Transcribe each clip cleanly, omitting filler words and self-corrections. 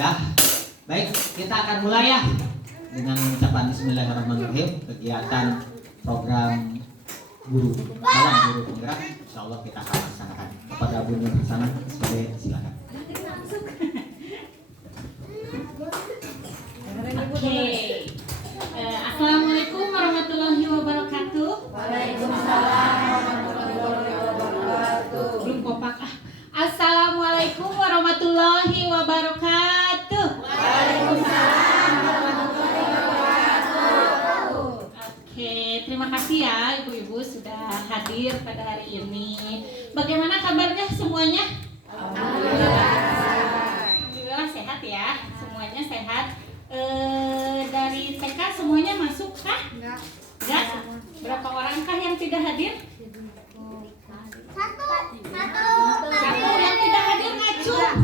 Sudah. Baik, kita akan mulai ya dengan ucapan Bismillahirrahmanirrahim kegiatan program guru malam guru penggerak. Insya Allah kita akan laksanakan. Kepada Bu Nur sana, silakan. Oke. Assalamualaikum warahmatullahi wabarakatuh. Waalaikumsalam warahmatullahi wabarakatuh. Belum kompak. Assalamualaikum warahmatullahi wabarakatuh. Waalaikumsalam warahmatullahi wabarakatuh. Oke, terima kasih ya ibu-ibu sudah hadir pada hari ini. Bagaimana kabarnya semuanya? Alhamdulillah sehat ya. Semuanya sehat. Dari TK semuanya masuk kah? Enggak. Berapa orang kah yang tidak hadir? Satu yang tidak hadir ngacung.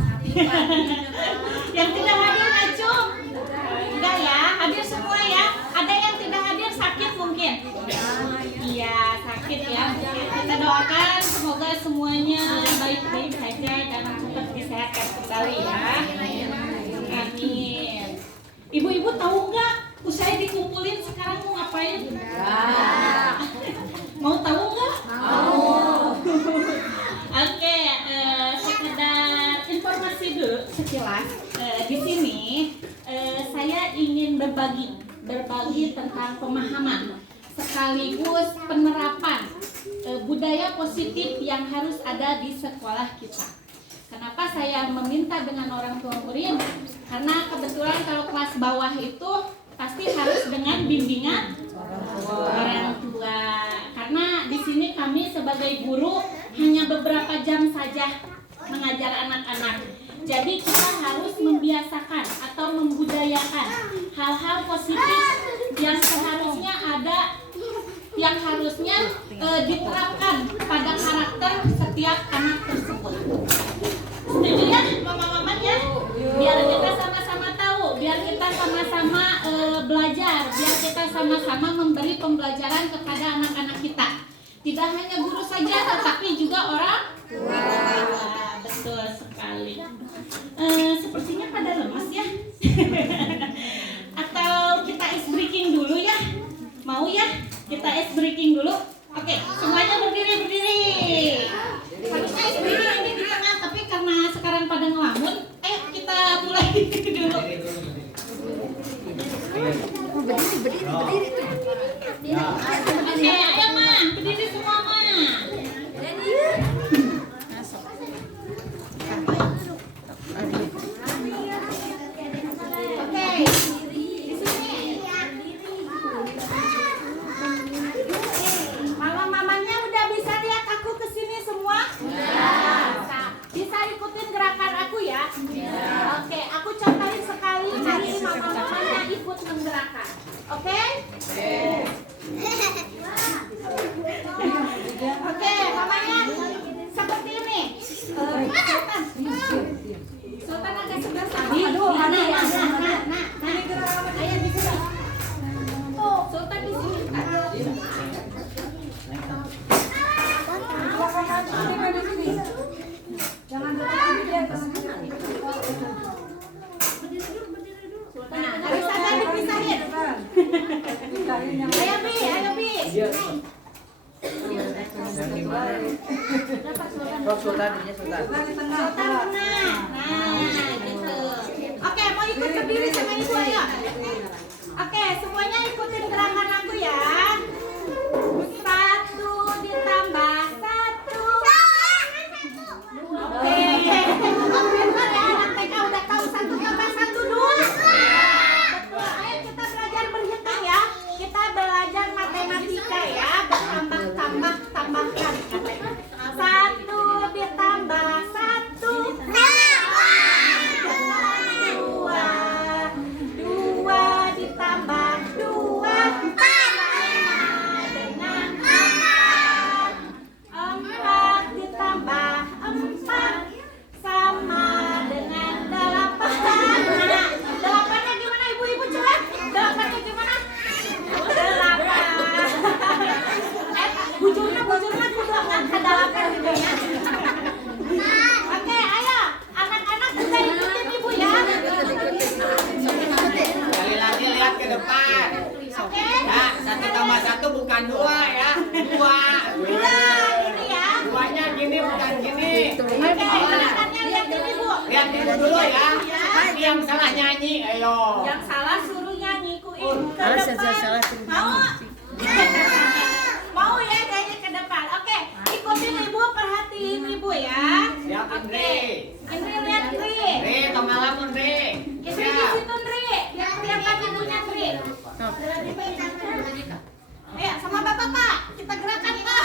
Yang tidak hadir ngacung. Enggak ya, hadir semua ya. Ada yang tidak hadir sakit mungkin. Iya, sakit ya. Kita doakan semoga semuanya baik-baik saja dan cepat disehatkan kembali ya. Amin. Ibu-ibu tahu nggak? Usai dikumpulin sekarang mau ngapain? Mau tahu nggak? Mau. Oke, sekedar informasi dulu sekilas. Di sini saya ingin berbagi tentang pemahaman sekaligus penerapan budaya positif yang harus ada di sekolah kita. Kenapa saya meminta dengan orang tua murid? Karena kebetulan kalau kelas bawah itu pasti harus dengan bimbingan orang tua. Karena di sini kami sebagai guru hanya beberapa jam saja mengajar anak-anak. Jadi kita harus membiasakan atau membudayakan hal-hal positif yang seharusnya ada, yang harusnya diterapkan pada karakter setiap anak tersebut. Setuju ya mama-mama ya? Biar kita sama-sama tahu, biar kita sama-sama belajar, biar kita sama-sama memberi pembelajaran kepada anak-anak kita. Tidak hanya guru saja, tetapi juga orang tua. Betul sekali. Sepertinya pada lemas ya. Atau kita ice breaking dulu ya? Mau ya? Kita ice breaking dulu. Oke, semuanya berdiri. Harusnya ice breaking ini di tengah, tapi karena sekarang pada ngelamun, kita mulai dulu. Berdiri. Oke, ayo Ma, berdiri semua Ma. Oke, di sini. Mama-mamanya udah bisa lihat aku kesini semua? Bisa ikutin gerakan aku ya? Oke, aku contohin sekali, nanti mama-mamanya ikut menggerakkan. Oke? Oke, mamanya seperti ini. Sultan agak sebelah sana. Nah. Ayo di sini. Sultan di sini. Jangan berdiri di atas. Nah, harus ada dipisahin. Ayo Bi. Sultan. Nah, gitu. Oke, mau ikut berdiri sama ibu ayo. Oke, semuanya ikutin gerakan aku ya. 1 ditambah 1. Oke. Pintar ya, anak TK udah tahu 1 tambah 1 2. Betul. Ayo kita belajar berhitung ya. Kita belajar matematika ya. Bertambah-tambahkan. 1 ditambah 1. dulu ya. Yang salah nyanyi, ayo. Yang salah suruh nyanyi ku ibu ke Salah, depan. salah. Mau? Mau ya kayaknya ke depan. Oke, ikutin ibu, perhatiin ibu ya. Siap, Andre. Indri lihat Indri. Andre, kemalam Andre. Indri di situ Indri. Yang kelihatan ibunya Indri. Ayo sama bapak kita gerakan Pak.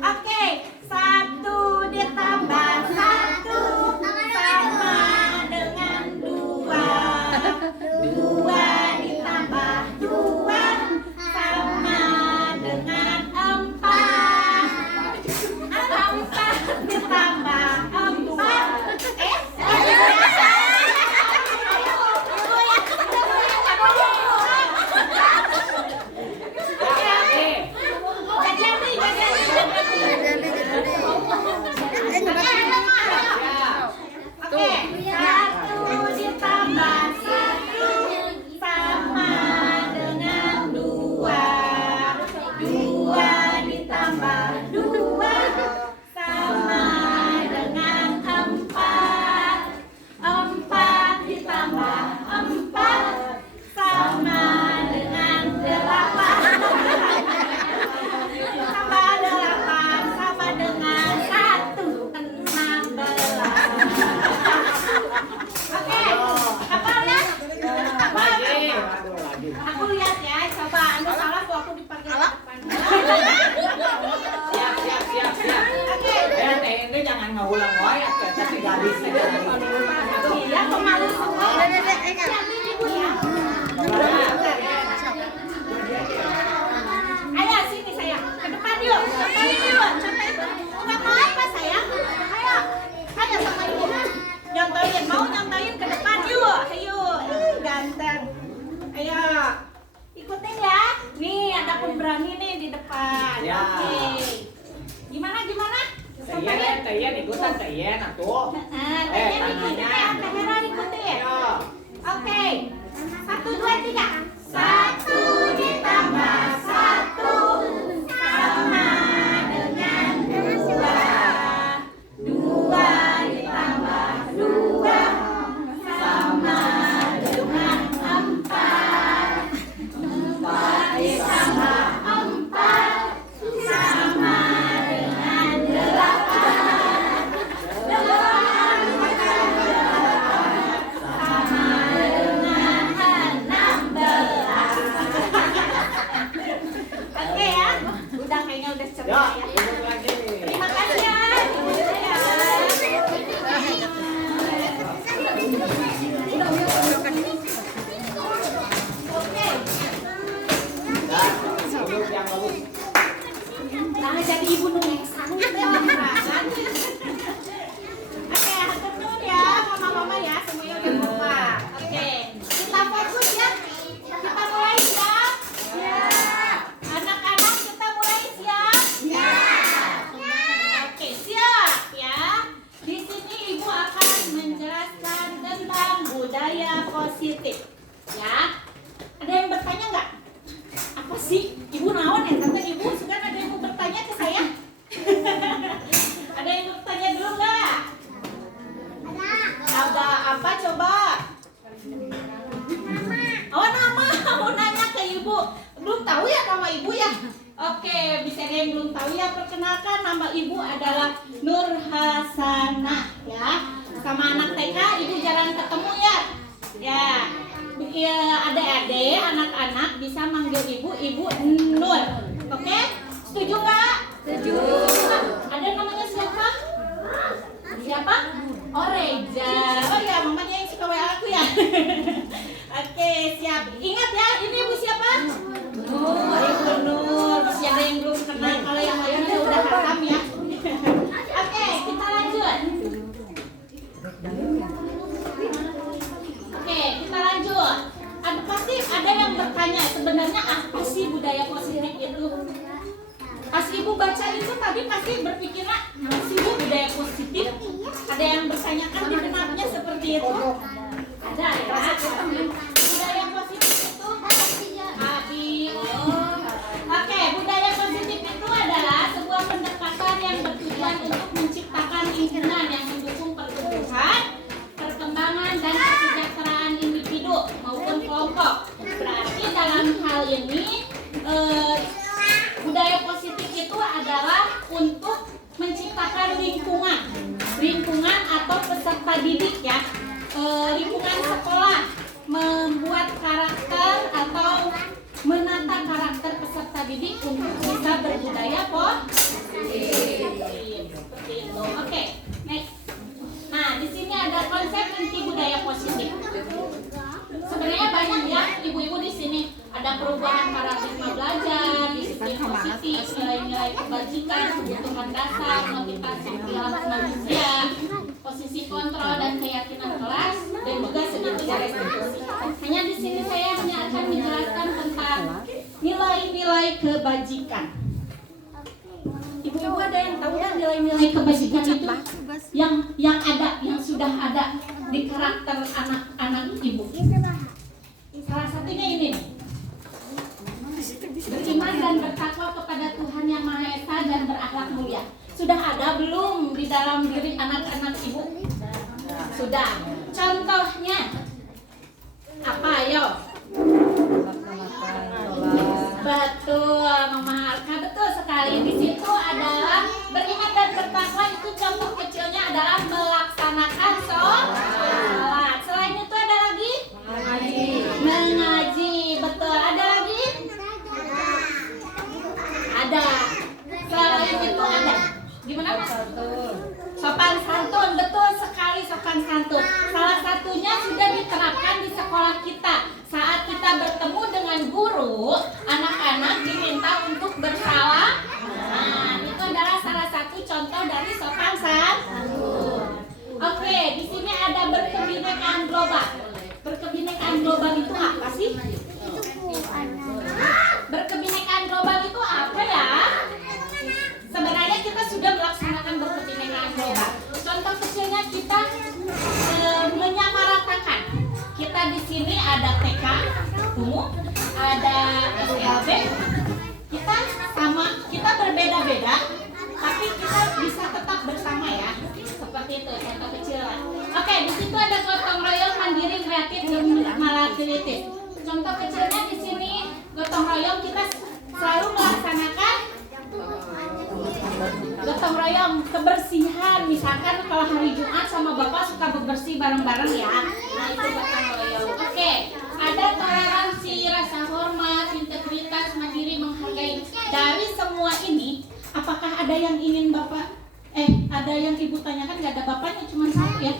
Oke, 1 ditambah 1 sama dengan 2. 2 ditambah 2 sama dengan 4. 4 ditambah 4. Oke, 1 ditambah 1 sama dengan 2. 2 ditambah 2 sama dengan 4. 4 ditambah 4 sama dengan 8. Tambah 8 sama dengan 1, 16. Oke, hafal ya? Hafal? Lagi. Aku lihat ya, coba anu salah tuh aku dipanggil ke depan. Siap. Oke. Ini jangan ngulang wae atuh, tapi gadis aja. Iya, pemalu semua. Siapin ibu ya. Ayo sini sayang, ke depan yuk. Contohin yuk, contohin. Nggak mau apa sayang? Ayo sama ibu. Nyontohin, mau nyontohin ke depan yuk. Ayo, ganteng. Ayo, ikutin ya. Nih ada pemberani nih di depan. Ya. Oke. Gimana? Contohin. Tayan ikutan tayan atuh. Tanya ikutin ya, Teh Hera ikutin. Ayo. Oke, 1, 2, 3. 1 ditambah 1 sama dengan 2. 2 ditambah 2 sama dengan 4. 4 ditambah 4 sama dengan 8. 8 sama dengan 16. Oke ya, udah kayaknya udah cerita Ya, ya. duduk lagi. Terima kasih ya. Oke, Duduk yang bagus. nah jadi ibu nunggu ya, kan? Oke, hatur nuhun ya, mama-mama ya, semuanya udah kompak. Oke, kita fokus ya. Kita mulai siap? Ya. Anak-anak kita mulai siap? Ya. Oke, siap ya. Di sini ibu akan menjelaskan tentang budaya positif. Ya. Ada yang bertanya nggak? Apa sih? Ibu naon ya? Kata ibu, suka ada yang mau bertanya ke saya? Ada yang mau bertanya dulu nggak? Ada apa coba? Oh nama, mau nanya ke ibu. Belum tahu ya nama ibu ya? Oke, bisa ada yang belum tahu ya. Perkenalkan nama ibu adalah Nur Hasanah ya. Sama anak TK ibu jarang ketemu ya. Ya, adik-adik, anak-anak bisa manggil ibu Nur. Oke, setuju nggak? Setuju. Ada namanya siapa? Siapa? Oh Reja. Oh ya, mamanya yang suka WA aku ya. Oke, siap. Ingat ya, ini ibu siapa? Nur. Ibu Nur. Masih ada yang belum kenal. Kalau yang lainnya udah hatam ya. Oke, kita lanjut. Oke, kita lanjut. Pasti ada yang bertanya sebenarnya apa sih budaya positif itu? Pas ibu baca itu tadi pasti berpikirnya apa sih bu budaya positif? Ada yang bertanyakan di benaknya seperti itu? Ada ya. Budaya positif itu Oke, budaya positif itu adalah sebuah pendekatan yang bertujuan untuk menciptakan lingkungan yang mendukung pertumbuhan, lingkungan sekolah membuat karakter atau menata karakter peserta didik untuk bisa berbudaya positif. Seperti itu. Oke, next. Nah, di sini ada konsep inti budaya positif. Sebenarnya banyak ya ibu-ibu di sini. Ada perubahan paradigma belajar, disiplin positif, nilai-nilai kebajikan, kebutuhan dasar, motivasi perilaku manusia, posisi kontrol dan keyakinan kelas, dan juga segitiga restitusi. Hanya di sini saya hanya akan menjelaskan tentang nilai-nilai kebajikan. Ibu-ibu ada yang tahu nggak nilai-nilai kebajikan itu yang ada, yang sudah ada di karakter anak-anak ibu? Salah satunya ini nih. Beriman dan bertakwa kepada Tuhan Yang Maha Esa dan berakhlak mulia. Sudah ada belum di dalam diri anak-anak ibu? Sudah. Contohnya apa, ayo? Betul, Mama Arka, betul sekali. Di situ adalah beriman dan bertakwa, itu contoh kecilnya adalah melaksanakan sholat. Selain itu ada lagi? Mengaji. Betul. Ada lagi? Ada. Selain itu ada. Gimana Mas? Sopan santun. Betul sekali, sopan santun. Salah satunya sudah diterapkan di sekolah kita. Saat kita bertemu dengan guru, anak-anak diminta untuk bersalam. Nah, itu adalah salah satu contoh dari sopan santun. Oke, di sini ada berkebinekaan global. Berkebinekaan global itu apa sih? Berkebinekaan global itu apa ya? Sebenarnya kita sudah melaksanakan berkebinekaan global. Contoh kecilnya kita menyamaratakan. Kita di sini ada TK umum, ada SLB. Kita berbeda-beda, tapi kita bisa tetap bersama ya. Seperti itu contoh kecil. Oke, di situ ada gotong royong, mandiri, kreatif, dan malakrititis. Contoh kecilnya di sini gotong royong, kita selalu melaksanakan gotong royong kebersihan. Misalkan kalau hari Jumat sama Bapak suka bebersih bareng-bareng ya. Nah, itu gotong royong. Oke, ada toleransi, rasa hormat, integritas, mandiri, menghargai. Dari semua ini, apakah ada yang ingin Bapak ada yang Ibu tanyakan? Gak ada bapaknya, cuma satu ya.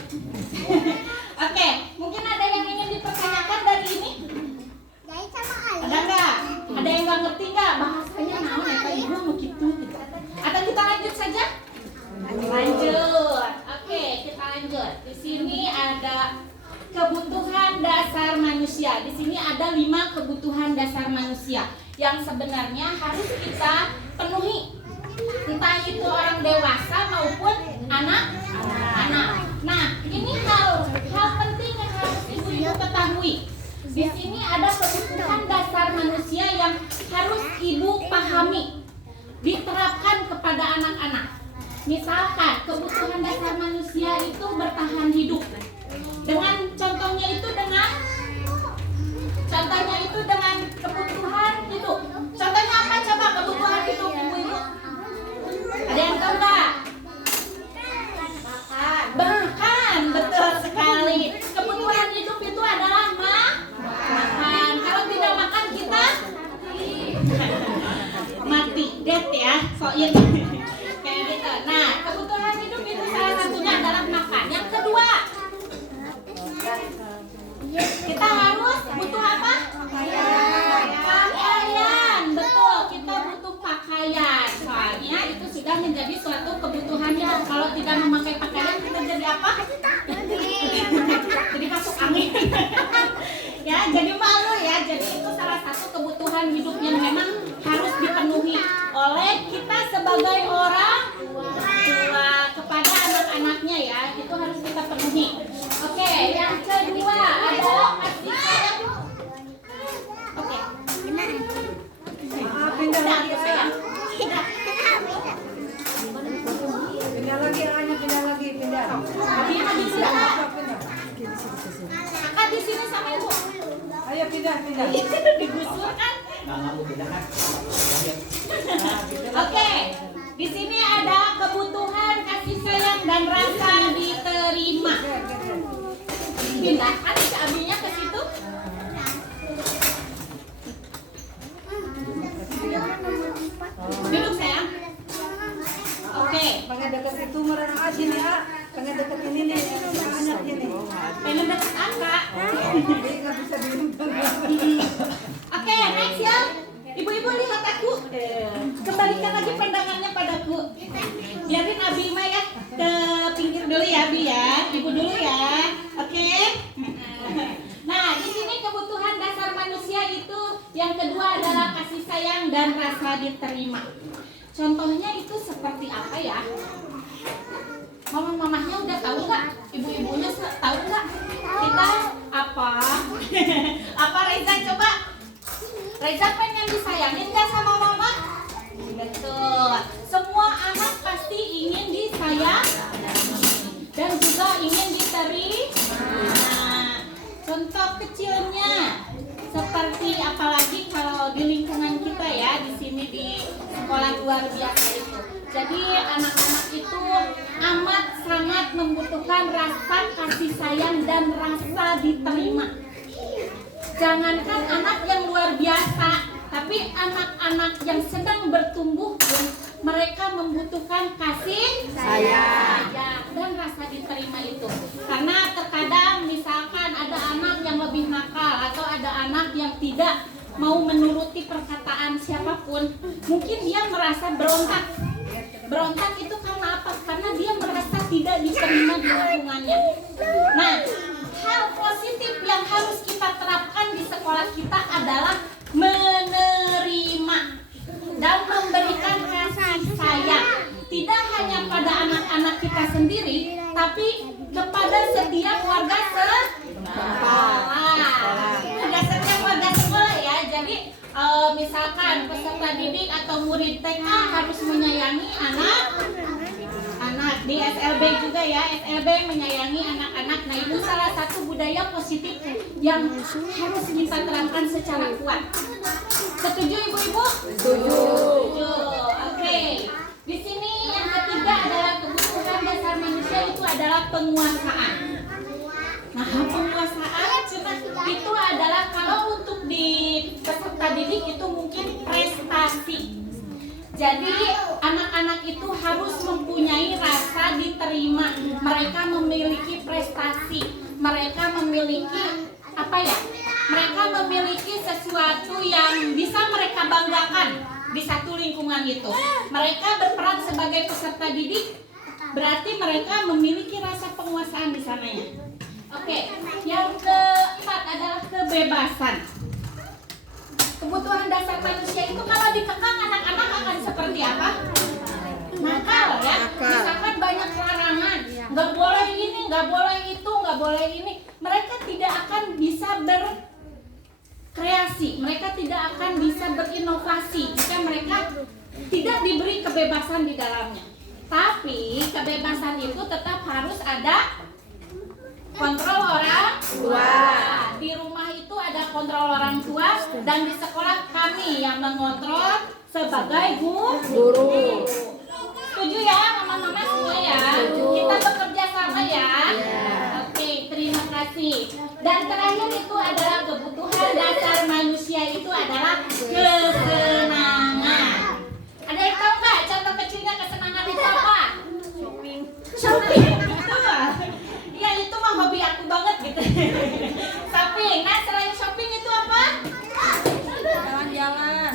Oke, mungkin ada yang ingin dipertanyakan dari ini? Ada nggak? Ada yang nggak ngerti nggak bahasanya naon ya Ibu mau gitu? Atau kita lanjut saja? Lanjut. Oke, kita lanjut. Di sini ada kebutuhan dasar manusia. Di sini ada 5 kebutuhan dasar manusia yang sebenarnya harus kita penuhi. Entah itu orang dewasa maupun anak-anak. Nah, ini hal penting yang harus ibu-ibu ketahui. Di sini ada kebutuhan dasar manusia yang harus ibu pahami, diterapkan kepada anak-anak. Misalkan kebutuhan dasar manusia itu bertahan hidup. Dengan contohnya itu dengan kebutuhan hidup. Contohnya apa coba kebutuhan hidup ibu-ibu? Ada yang tahu nggak? Makan, betul sekali. Kebutuhan hidup itu adalah makan. Kalau tidak makan kita mati, death ya. Soalnya kayak gitu. Nah, kebutuhan hidup itu salah satunya adalah makan. Yang kedua, kita harus butuh apa? Pakaian. Betul, kita butuh pakaian. Soalnya itu sudah menjadi suatu kebutuhan hidup. Kalau tidak memakai pakaian kita jadi apa? Jadi masuk angin. Ya, jadi malu ya. Jadi itu salah satu kebutuhan hidup yang memang harus dipenuhi oleh kita sebagai orang tua kepada anak-anaknya ya. Itu harus kita penuhi. Oke, yang kedua adalah kasih sayang. Oke. Pindah lagi sayang. Pindah lagi. Kakak di sini sama ibu. Ayo pindah. Digusur kan? Nggak mau pindah kan? Oke. Di sini ada kebutuhan kasih sayang dan rasa diterima. dipindahkan si abinya ke situ. Duduk sayang. Oke. Pengen deket itu merang sini ya. Pengen deket ini nih, anak ini. Pengen deket angka. Jadi nggak bisa diundang. Oke, next ya. Ibu-ibu lihat aku. Kembalikan lagi pandangannya padaku. Biarin Abi Ima ya ke pinggir dulu ya, Abi ya. Ibu dulu ya. Oke. Nah, di sini kebutuhan dasar manusia itu yang kedua adalah kasih sayang dan rasa diterima. Contohnya itu seperti apa ya? Mama-mamahnya udah tahu nggak? Ibu-ibunya tahu nggak? Kita apa? Apa Reza coba? Reza pengen disayangin nggak sama mama? Betul. Semua anak pasti ingin disayang dan juga ingin diterima. Contoh kecilnya seperti apalagi kalau di lingkungan kita ya, di sini di sekolah luar biasa itu. Jadi anak-anak itu amat sangat membutuhkan rasa kasih sayang dan rasa diterima. Jangankan anak yang luar biasa, tapi anak-anak yang sedang bertumbuh pun mereka membutuhkan kasih sayang dan rasa diterima itu. Karena terkadang misalkan ada anak yang lebih nakal atau ada anak yang tidak mau menuruti perkataan siapapun, mungkin dia merasa berontak. Berontak itu karena apa? Karena dia merasa tidak diterima di lingkungannya. Nah, hal positif yang harus kita terapkan di sekolah kita adalah menerima dan memberikan kasih sayang. Tidak hanya pada anak-anak kita sendiri, tapi kepada setiap warga sekolah. Setiap warga sekolah ya. Jadi misalkan peserta didik atau murid TK harus menyayangi anak-anak. Di SLB juga ya, SLB menyayangi anak-anak. Nah, itu salah satu budaya positif yang harus kita terapkan secara kuat. Setuju ibu-ibu? Setuju. Oke. Di sini yang ketiga adalah kebutuhan dasar manusia itu adalah penguasaan. Nah, penguasaan itu adalah kalau untuk di peserta didik itu mungkin prestasi. Jadi anak-anak itu harus mempunyai rasa diterima. Mereka memiliki prestasi. Mereka memiliki apa ya? Mereka memiliki sesuatu yang bisa mereka banggakan di satu lingkungan itu. Mereka berperan sebagai peserta didik, berarti mereka memiliki rasa penguasaan di sananya. Oke, yang keempat adalah kebebasan. Kebutuhan dasar manusia itu kalau dikekang anak-anak akan seperti apa? Nakal ya. Misalkan banyak larangan, nggak boleh ini, nggak boleh itu, nggak boleh ini. Mereka tidak akan bisa berkreasi, mereka tidak akan bisa berinovasi jika mereka tidak diberi kebebasan di dalamnya. Tapi kebebasan itu tetap harus ada kontrol orang tua. Di rumah itu ada kontrol orang tua dan di sekolah kami yang mengontrol sebagai guru. Setuju ya mama-mama semua ya? Kita bekerja sama ya? Oke, terima kasih. Dan terakhir itu adalah kebutuhan dasar manusia itu adalah kesenangan. Ada yang tahu nggak contoh kecilnya kesenangan itu apa? Shopping. Ya itu mah hobi aku banget gitu. Shopping. Nah selain shopping itu apa?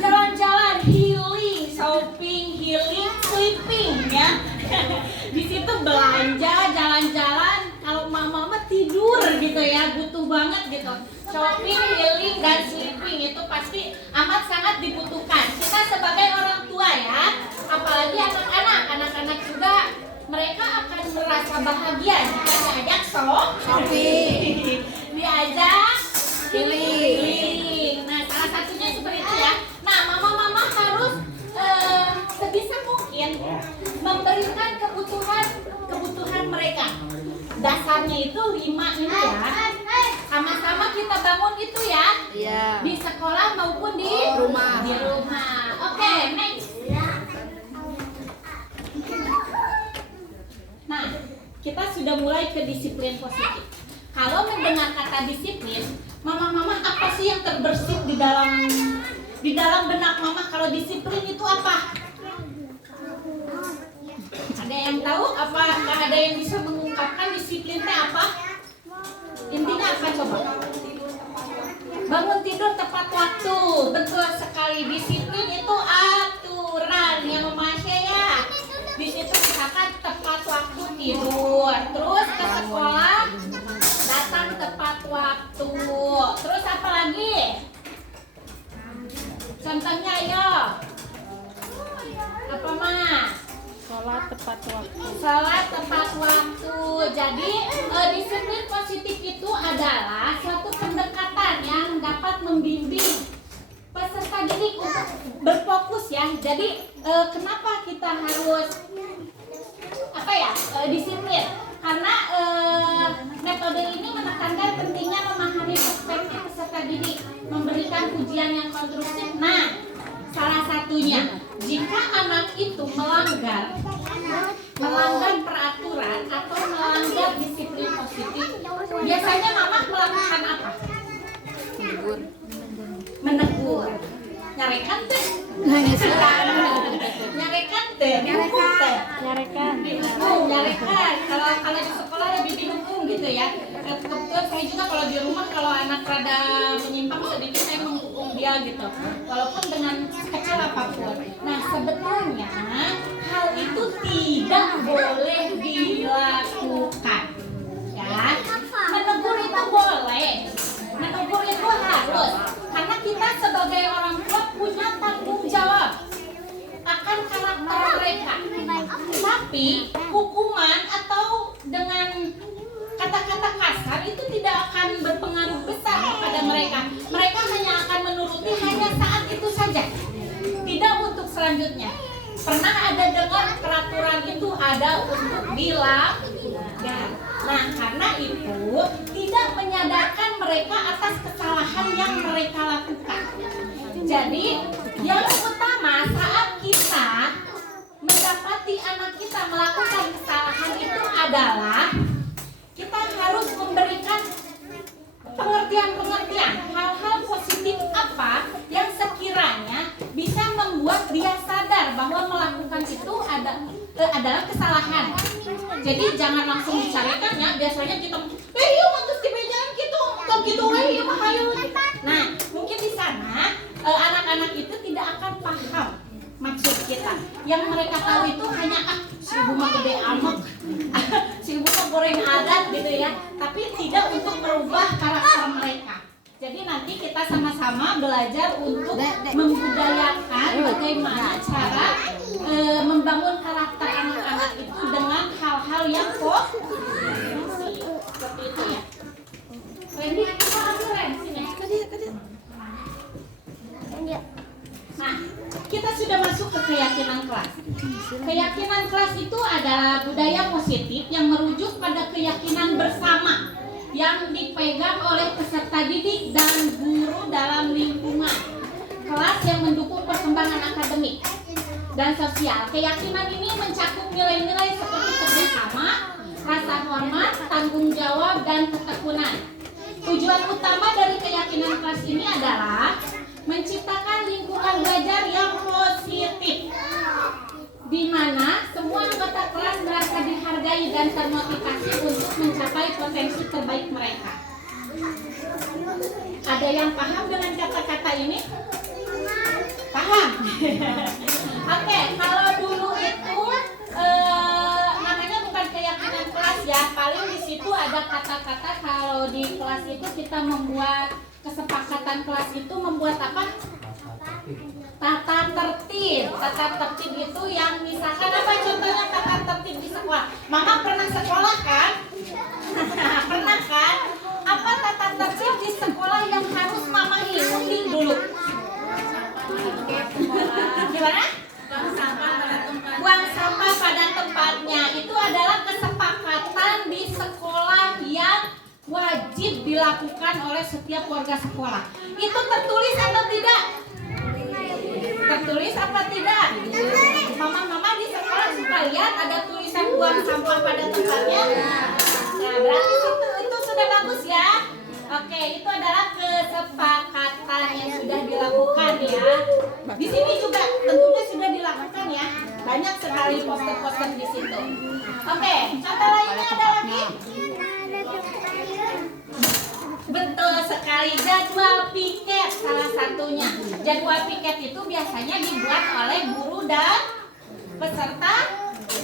Jalan-jalan, healing, shopping, healing, sleeping ya. Di situ belanja, jalan-jalan. Kalau mama tidur gitu ya, butuh banget gitu. Shopping, healing, dan sleeping itu pasti amat sangat dibutuhkan. Kita sebagai orang tua ya, apalagi anak-anak juga mereka akan merasa bahagia jika diajak shopping, diajak healing. Nah, salah satunya seperti itu ya. Nah, mama-mama harus sebisa mungkin memberikan kebutuhan mereka. Dasarnya itu 5 ini ya. Sama-sama kita bangun itu ya. Di sekolah maupun di rumah. Oke, next. Nah, kita sudah mulai ke disiplin positif. Kalau mendengar kata disiplin, mama-mama apa sih yang terbersit di dalam benak mama kalau disiplin itu apa? Ada yang tahu? Apa ada yang bisa mengungkapkan disiplin teh apa? Intinya apa coba? Bangun tidur tepat waktu. Betul sekali. Disiplin itu aturan ya Mama Asya ya. Di situ misalkan tepat waktu tidur, terus ke sekolah datang tepat waktu. Terus apa lagi? Contohnya ayo. Apa Mas? Sholat tepat waktu. Sholat tepat waktu. Jadi disiplin positif itu adalah suatu pendekatan yang dapat membimbing peserta didik untuk berfokus ya. Jadi kenapa kita harus disiplin? Karena metode ini menekankan pentingnya memahami perspektif peserta didik, memberikan pujian yang konstruktif. Nah, salah satunya jika anak itu melanggar peraturan atau melanggar disiplin positif, biasanya mama melakukan apa? Menegur. Nyarekan teh. Nyarekan teh. Dihukum teh. Nyarekan. Nyarekan. Kalau di sekolah lebih dihukum gitu ya. Kebetulan saya juga kalau di rumah kalau anak rada menyimpang sedikit saya menghukum dia gitu. Walaupun dengan kecil apapun. Nah sebetulnya hal itu tidak boleh dilakukan. Ya. Menegur itu boleh. Menegur itu harus. Karena kita sebagai orang tua punya tanggung jawab akan karakter mereka. Tapi hukuman atau dengan kata-kata kasar itu tidak akan berpengaruh besar kepada mereka. Mereka hanya akan menuruti hanya saat itu saja, tidak untuk selanjutnya. Pernah ada dengar peraturan itu ada untuk dilanggar. Nah karena itu tidak menyadarkan mereka atas kesalahan yang mereka lakukan. Jadi yang utama saat kita mendapati anak kita melakukan kesalahan itu adalah kita harus memberikan pengertian hal-hal positif apa yang sekiranya bisa membuat dia sadar bahwa melakukan itu adalah kesalahan. Jadi jangan langsung dicarikan ya. Biasanya kita yuk mantus di jalan gitu yuk hayu. Nah mungkin di sana anak-anak itu tidak akan paham maksud kita. Yang mereka tahu itu hanya si ibu mah gede amat, si ibu mah goreng adat gitu ya. Tapi tidak untuk merubah karakter mereka. Jadi nanti kita sama-sama belajar untuk membudayakan bagaimana cara membangun karakter anak-anak itu dengan hal-hal yang positif. Seperti itu ya. Randy, kita ambil Randy sini. Nah, kita sudah masuk ke keyakinan kelas. Keyakinan kelas itu adalah budaya positif yang merujuk pada keyakinan bersama yang dipegang oleh peserta didik dan guru dalam lingkungan kelas yang mendukung perkembangan akademik dan sosial. Keyakinan ini mencakup nilai-nilai seperti kerjasama, rasa hormat, tanggung jawab, dan ketekunan. Tujuan utama dari keyakinan kelas ini adalah menciptakan lingkungan belajar yang positif, di mana semua anggota kelas merasa dihargai dan termotivasi untuk mencapai potensi terbaik mereka. Ada yang paham dengan kata-kata ini? Paham? Oke, kalau dulu itu namanya bukan keyakinan kelas ya. Paling di situ ada kata-kata kalau di kelas itu kita membuat kesepakatan kelas itu membuat apa? Tata tertib. Tata tertib itu yang misalkan apa contohnya tata tertib di sekolah? Mama pernah sekolah kan? Pernah kan? Apa tata tertib di sekolah yang harus mama ikuti dulu? Gimana? Buang sampah pada tempatnya. Itu adalah kesepakatan di sekolah yang wajib dilakukan oleh setiap warga sekolah. Itu tertulis atau tidak? Tertulis apa tidak? Mama-mama di sekolah suka lihat ada tulisan buang sampah pada tempatnya. Nah, berarti itu sudah bagus ya. ya. Di sini juga tentunya sudah dilakukan ya. Banyak sekali poster-poster di situ. Oke, contoh lainnya ada lagi. Betul sekali, jadwal piket salah satunya. Jadwal piket itu biasanya dibuat oleh guru dan peserta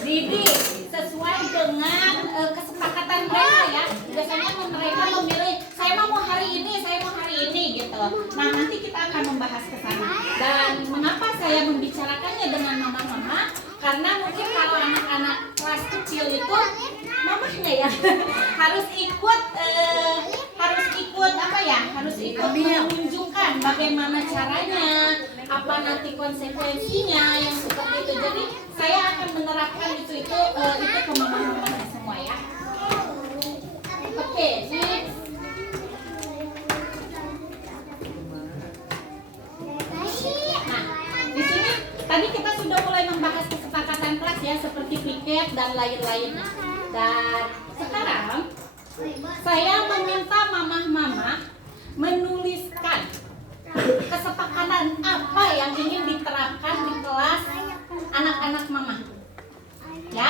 didik sesuai dengan kesepakatan mereka ya. Biasanya mereka memilih, saya mau hari ini gitu. Nah, nanti kita akan membahas ke sana. Dan mengapa saya membicarakannya dengan mama-mama? Karena mungkin kalau anak-anak kelas kecil itu mamahnya ya harus ikut menunjukkan bagaimana caranya, apa nanti konsekuensinya yang seperti itu. Jadi saya akan menerapkan itu ke mama-mama semua ya. Oke, next. Nah, di sini tadi kita sudah mulai membahas kesepakatan kelas ya, seperti piket dan lain-lainnya. Dan sekarang saya meminta mama-mama menuliskan kesepakatan apa yang ingin diterapkan di kelas anak-anak mama. Ya,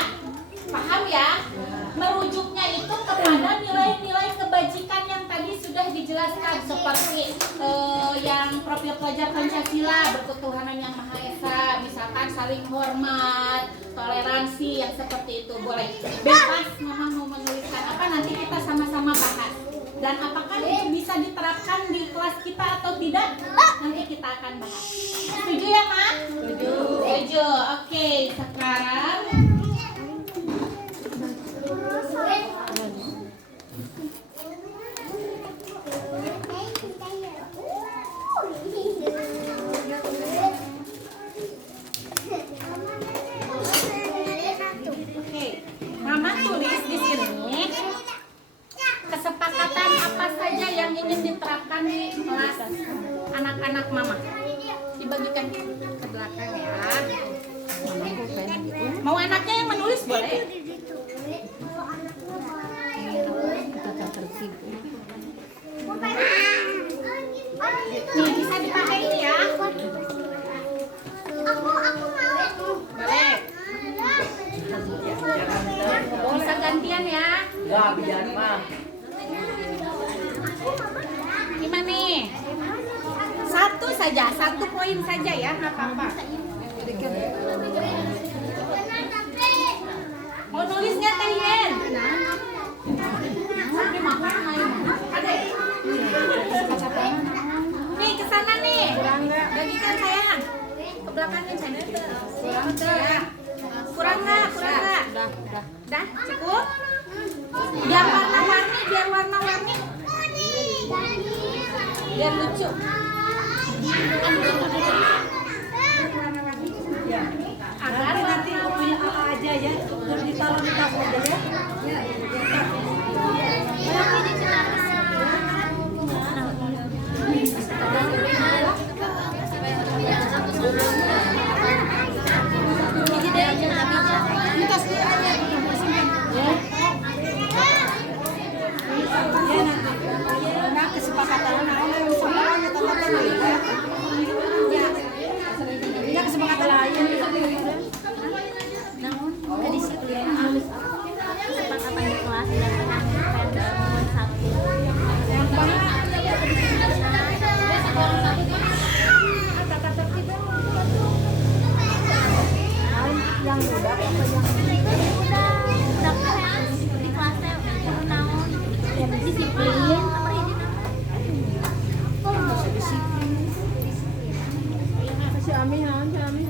paham ya? Merujuknya itu kepada nilai-nilai kebajikan yang tadi sudah dijelaskan, seperti yang profil pelajar Pancasila, berketuhanan yang Maha Esa, misalkan saling hormat, toleransi, yang seperti itu. Boleh bebas mama mau menuliskan apa, nanti kita sama-sama bahas. Dan apakah itu bisa diterapkan di kelas kita atau tidak, nanti kita akan bahas. Setuju ya, Ma? Setuju. Oke, sekarang Mama tulis di sini kesepakatan apa saja yang ingin diterapkan di kelas anak-anak mama. Dibagikan ke belakang ya. Mau anaknya yang menulis boleh. Nih bisa dipakai ini ya. Aku mau. Boleh. Bisa gantian ya. Enggak, biar mah. Gimana nih? Satu saja, 1 poin saja ya, nggak apa-apa. Mau nulis nggak Teh Yen? Sampai makan main. Ada. Nih kesana nih. Bagikan sayang. Ke belakangnya sana. Kurang ya. Kurang nggak? Dah, cukup. Biar warna-warni, biar lucu. Agar nanti punya apa aja ya, terus ditaruh di tas aja ya. Kesepakatan semuanya tanda-tanda ya. Ya kesepakatan lain. Namun kedisiplinan kesepakatan di kelas dilakukan dalam satu. Yang muda apa yang Di kelasnya naon disiplin. si Ami naon si Ami?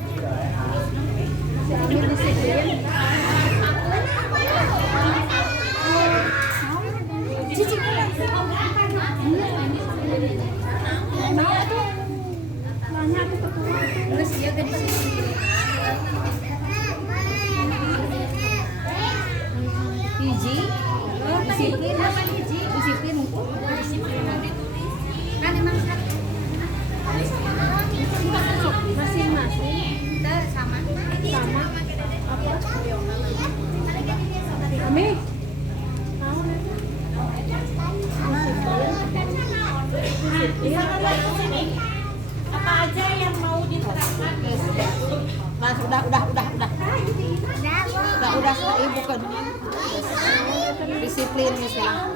Si Ami disiplin. Terus dia kedisiplinan. Hiji. Disiplin apa hiji? Disiplin. Kan emang Masing-masing. sama. Sama. Apa? Ami. Bisa lihat di sini. Apa aja yang Mas, udah. Udah sama ibu kan. Disiplin ya sekarang.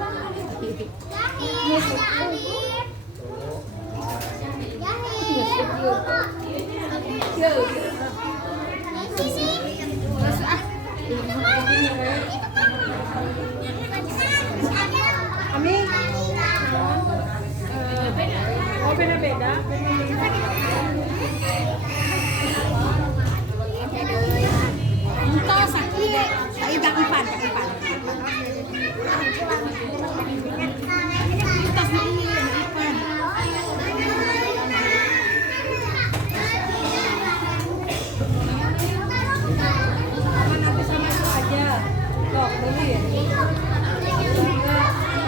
Ami, oh beda-beda. Entah sakit, saya jangan pan. Entah ini pan. Nanti sama itu aja. Kok beli ya?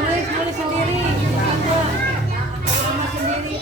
Beli sendiri. Sama sendiri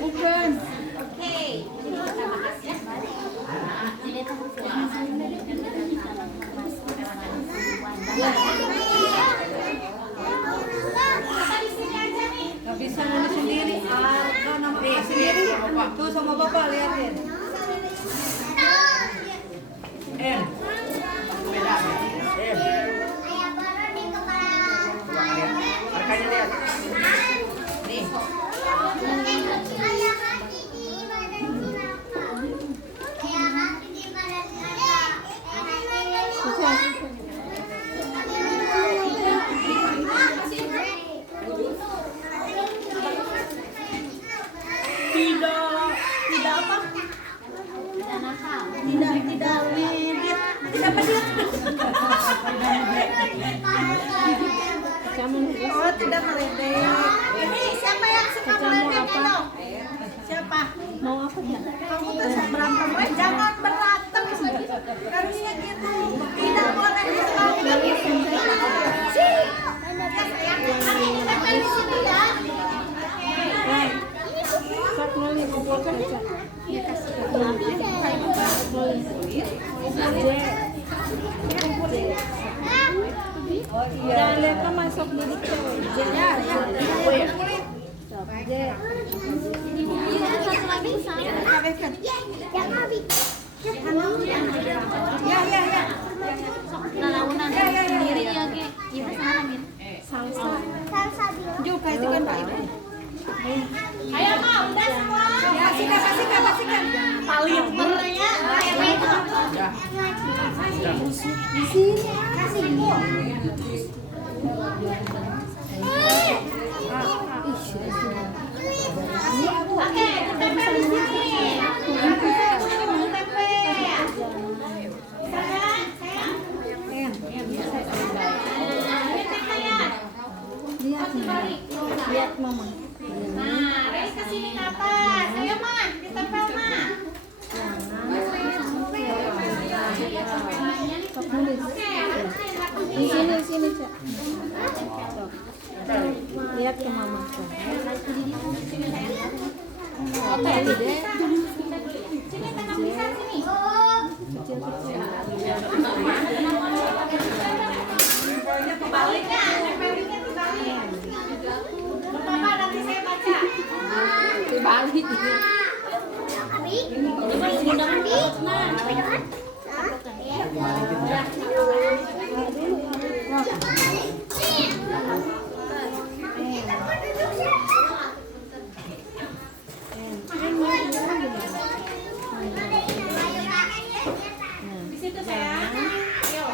bukan. Gak bisa nulis sendiri. Nama sendiri. Tuh sama bapak liatin. Beda. Arkanya lihat. Nih. Tidak apa? Tidak nakal. Tidak medit. Tidak medit. Oh, tidak meledek. Ini siapa yang suka meledek itu? Siapa? Mau apa ya? Kamu tuh berantem, jangan berantem. Harusnya gitu. Tidak boleh diskon. Sih. Ya sayang, kami tempel di sini ya. Sat ngali kumpulkan ya. Ya kasih ke oh iya. Dan lihat masuk di cewek. Ya. Satu lagi saya. Habiskan. Yang habis. Ya. Lalaunan sendiri ya ke. Ibu sana Min. Salsa. Salsa bilang. Juga itu kan Pak Ibu. Ayo Ma, udah semua. Ya, kasihkan. Paling pernya. Di sini. Kasih Bu. Oke, ditempel di sini. Tempe. Lihat Mama. Nah, Reis ke sini ke atas. Ayo Ma, ditempel Ma. Di sini, Cak. Lihat ke Mama. Oke, Dede. Sini tengah bisa sini. Kebaliknya, tempelinnya dibalik. Bapak nanti saya baca. Dibalik. Di situ sayang. Ayo.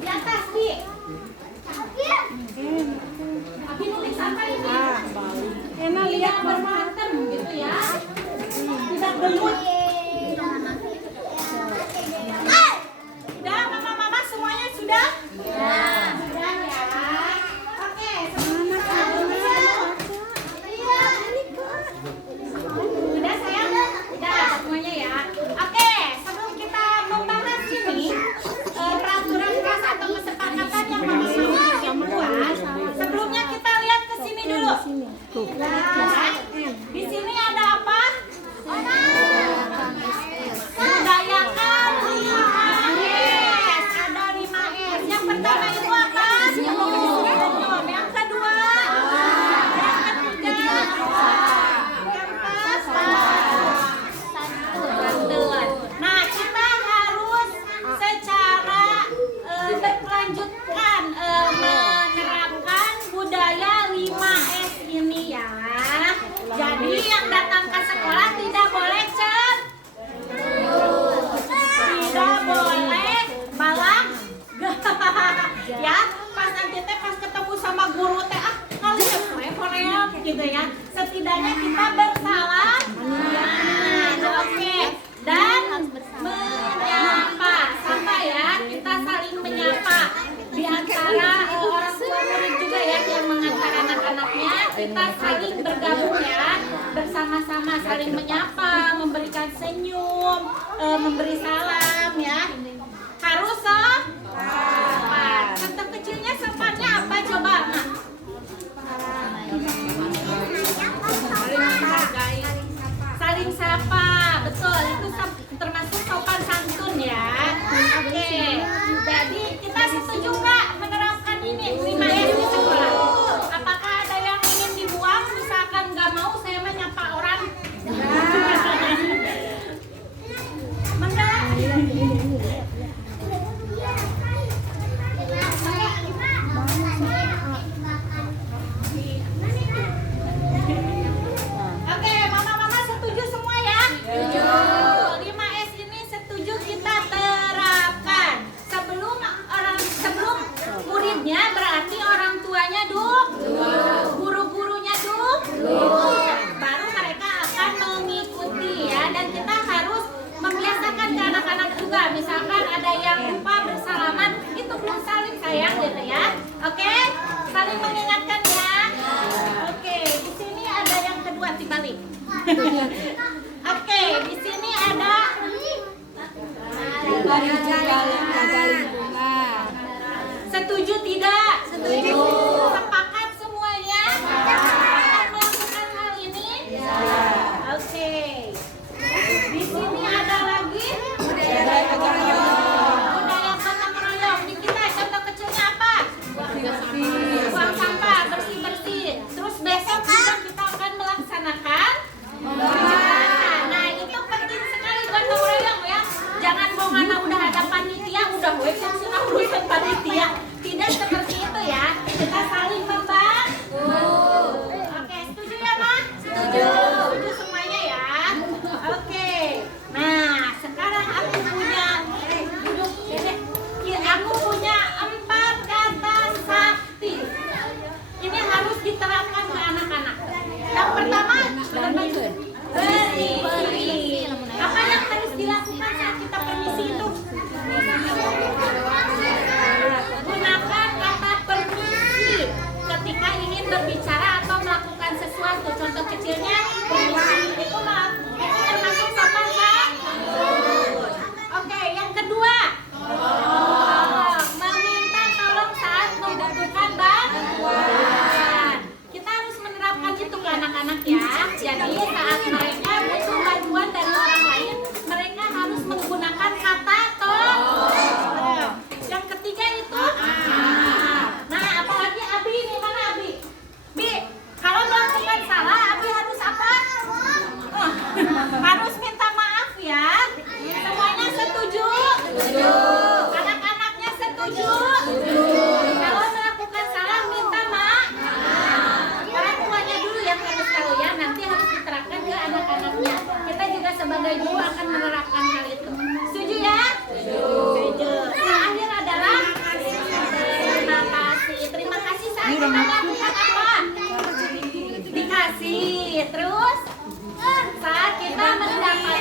Di atas, Bi. belut. Udah mama-mama semuanya sudah? Sudah ya. Oke, udah sayang? Udah semuanya ya. Oke, sebelum kita membahas ini peraturan kelas atau kesepakatan yang mama-mama yang buat, sebelumnya kita lihat ke sini dulu. Nah, di sini ada apa? Budayakan 5S. Ada 5S. Yang pertama itu apa? Senyum. Yang kedua, yang ketiga, keempat, santun. Nah, kita harus secara berkelanjutan menerapkan budaya 5S ini ya. Jadi yang datang ke sekolah tidak boleh tidak boleh malah ya, pas nanti teh pas ketemu sama guru teh kalian korea gitu ya. Setidaknya kita bersalam ya, oke, dan menyapa sama ya, kita saling menyapa di antara orang tua murid juga ya yang mengantar anak-anaknya, kita saling bergabung ya, bersama-sama saling menyapa, memberikan senyum, memberi salam ya. Harus sopan. Contoh kecilnya sopannya apa coba? Saling sapa, betul, itu termasuk sopan santun ya. Oke, jadi kita setuju nggak menerapkan ini 5S di sekolah? Apakah ada yang ingin dibuang? Misalkan nggak mau saya menyapa orang. Oke, mama-mama setuju semua ya? Setuju. 5S ini setuju kita terapkan. Sebelum muridnya berarti orang tuanya guru-gurunya baru mereka akan mengikuti ya. Dan kita harus membiasakan ke anak-anak juga. Misalkan ada yang lupa bersalaman, itu belum saling sayang gitu ya. Oke, saling mengingatkan ya. Oke, di sini ada yang kedua dibalik. Oke, di sini ada setuju tidak? Setuju. Sepakat semuanya? Akan melakukan hal ini? Oke. Di sini ada lagi budaya gotong royong. Di kita contoh kecilnya apa? Buang sampah, bersih-bersih. Terus besok juga kita akan melaksanakan nah, itu penting sekali gotong royong ya. Jangan bongana udah ada panitia, udah sudah urusan panitia. Tidak seperti itu ya. Kita saling membantu. Oke, setuju ya, Ma? Setuju. Setuju semuanya ya. Oke. Nah, sekarang aku punya duduk aku punya 4 kata sakti. Ini harus diterapkan ke anak-anak. Yang pertama, permisi. Apa yang harus dilakukan saat kita permisi itu? Gunakan kata permisi ketika ingin berbicara atau melakukan sesuatu. Contoh kecilnya, permisi itu termasuk sopan kan? Oke, yang kedua, meminta tolong saat membutuhkan bantuan. Kita harus menerapkan itu ke anak-anak ya. Jadi saat mereka butuh bantuan dari orang lain, mereka harus menggunakan kata tolong. Yang ketiga itu, nah apalagi Abi, ini mana Abi? Bi, kalau melakukan salah, Abi harus apa? Harus minta maaf ya. Semuanya setuju? Setuju. Anak-anaknya setuju? Setuju. Kalau melakukan salah, minta maaf. Orang tuanya dulu yang harus tahu ya. Nanti harus diterapkan ke anak-anaknya. Kita juga sebagai guru akan menerapkan hal itu. Setuju ya? Setuju. Terakhir adalah terima kasih. Terima kasih saat kita melakukan apa? Dikasih. Terus saat kita mendapat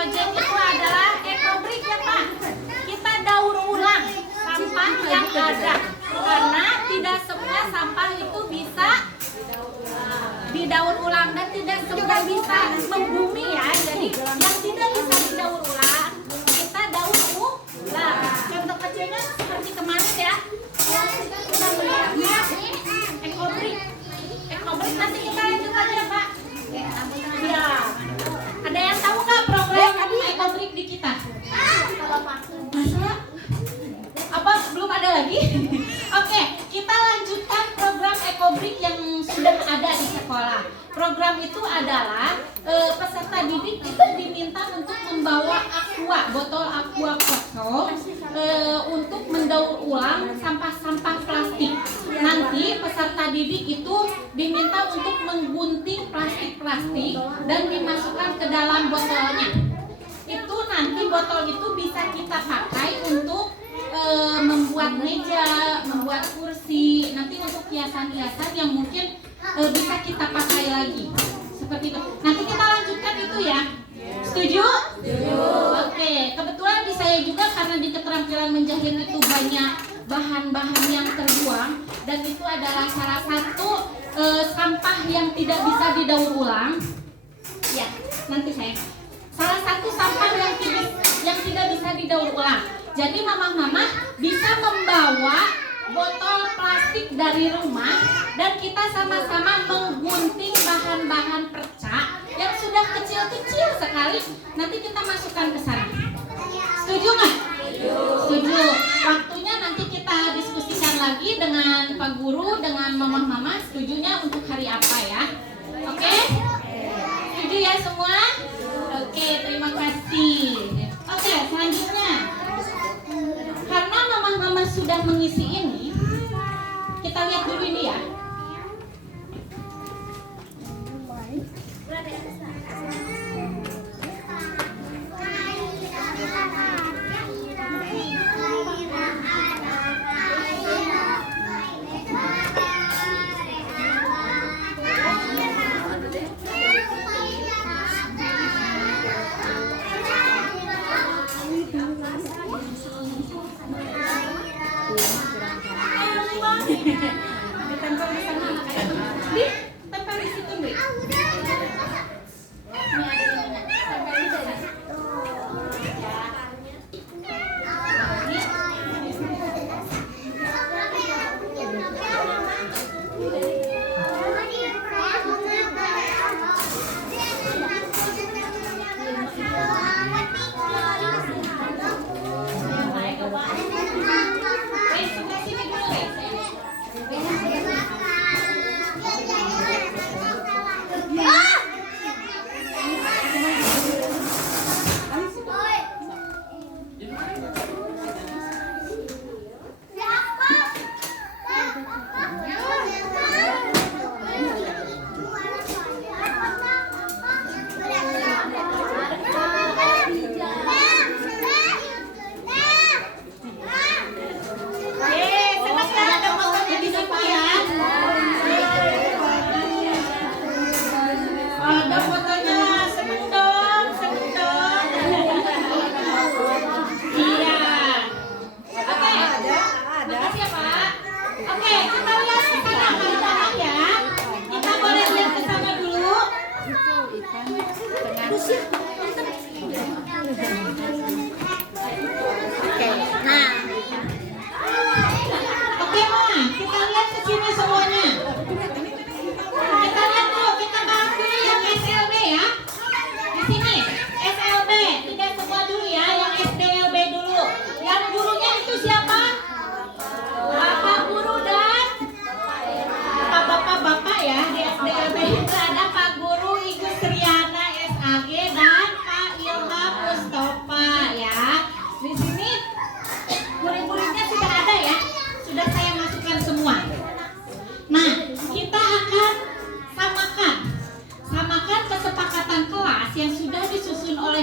project itu adalah ekobrik ya Pak. Kita daur ulang sampah yang ada, karena tidak semua sampah itu bisa didaur ulang dan tidak semua bisa membumi ya. Jadi yang tidak bisa didaur ulang kita daur ulang. Contoh kecilnya seperti kemarin ya, yang kita sudah melihatnya ekobrik. Ekobrik nanti kita lanjut aja Pak. Ya. Ada yang tahu nggak program ekobrik di kita? Masa? Apa belum ada lagi? Oke, kita lanjutkan program ekobrik yang sudah ada di sekolah. Program itu adalah peserta didik itu diminta untuk membawa botol aqua kosong untuk mendaur ulang sampah-sampah plastik. Nanti peserta didik itu diminta untuk menggunting plastik-plastik dan dimasukkan ke dalam botolnya. Itu nanti botol itu bisa kita pakai untuk membuat meja, membuat kursi, nanti untuk hiasan-hiasan yang mungkin bisa kita pakai lagi. Seperti itu. Nanti kita lanjutkan itu ya. Setuju? Setuju. Oke, kebetulan di saya juga karena di keterampilan menjahit itu banyak bahan-bahan yang terbuang dan itu adalah salah satu sampah yang tidak bisa didaur ulang. Ya, nanti saya. Salah satu sampah yang tidak bisa didaur ulang. Jadi mama-mama bisa membawa botol plastik dari rumah dan kita sama-sama menggunting bahan-bahan perca yang sudah kecil-kecil sekali. Nanti kita masukkan ke sana. Setuju nggak? Setuju. Waktunya nanti kita diskusikan lagi dengan Pak Guru, dengan mama-mama. Setujunya untuk hari apa ya? Oke? Setuju ya semua? Oke, terima kasih. Oke, selanjutnya. Karena mama-mama sudah mengisi ini, kita lihat dulu ini ya. Ditempel di sana kayak di tempel di situ Bri. Ini ada di mana? Tempel di sana.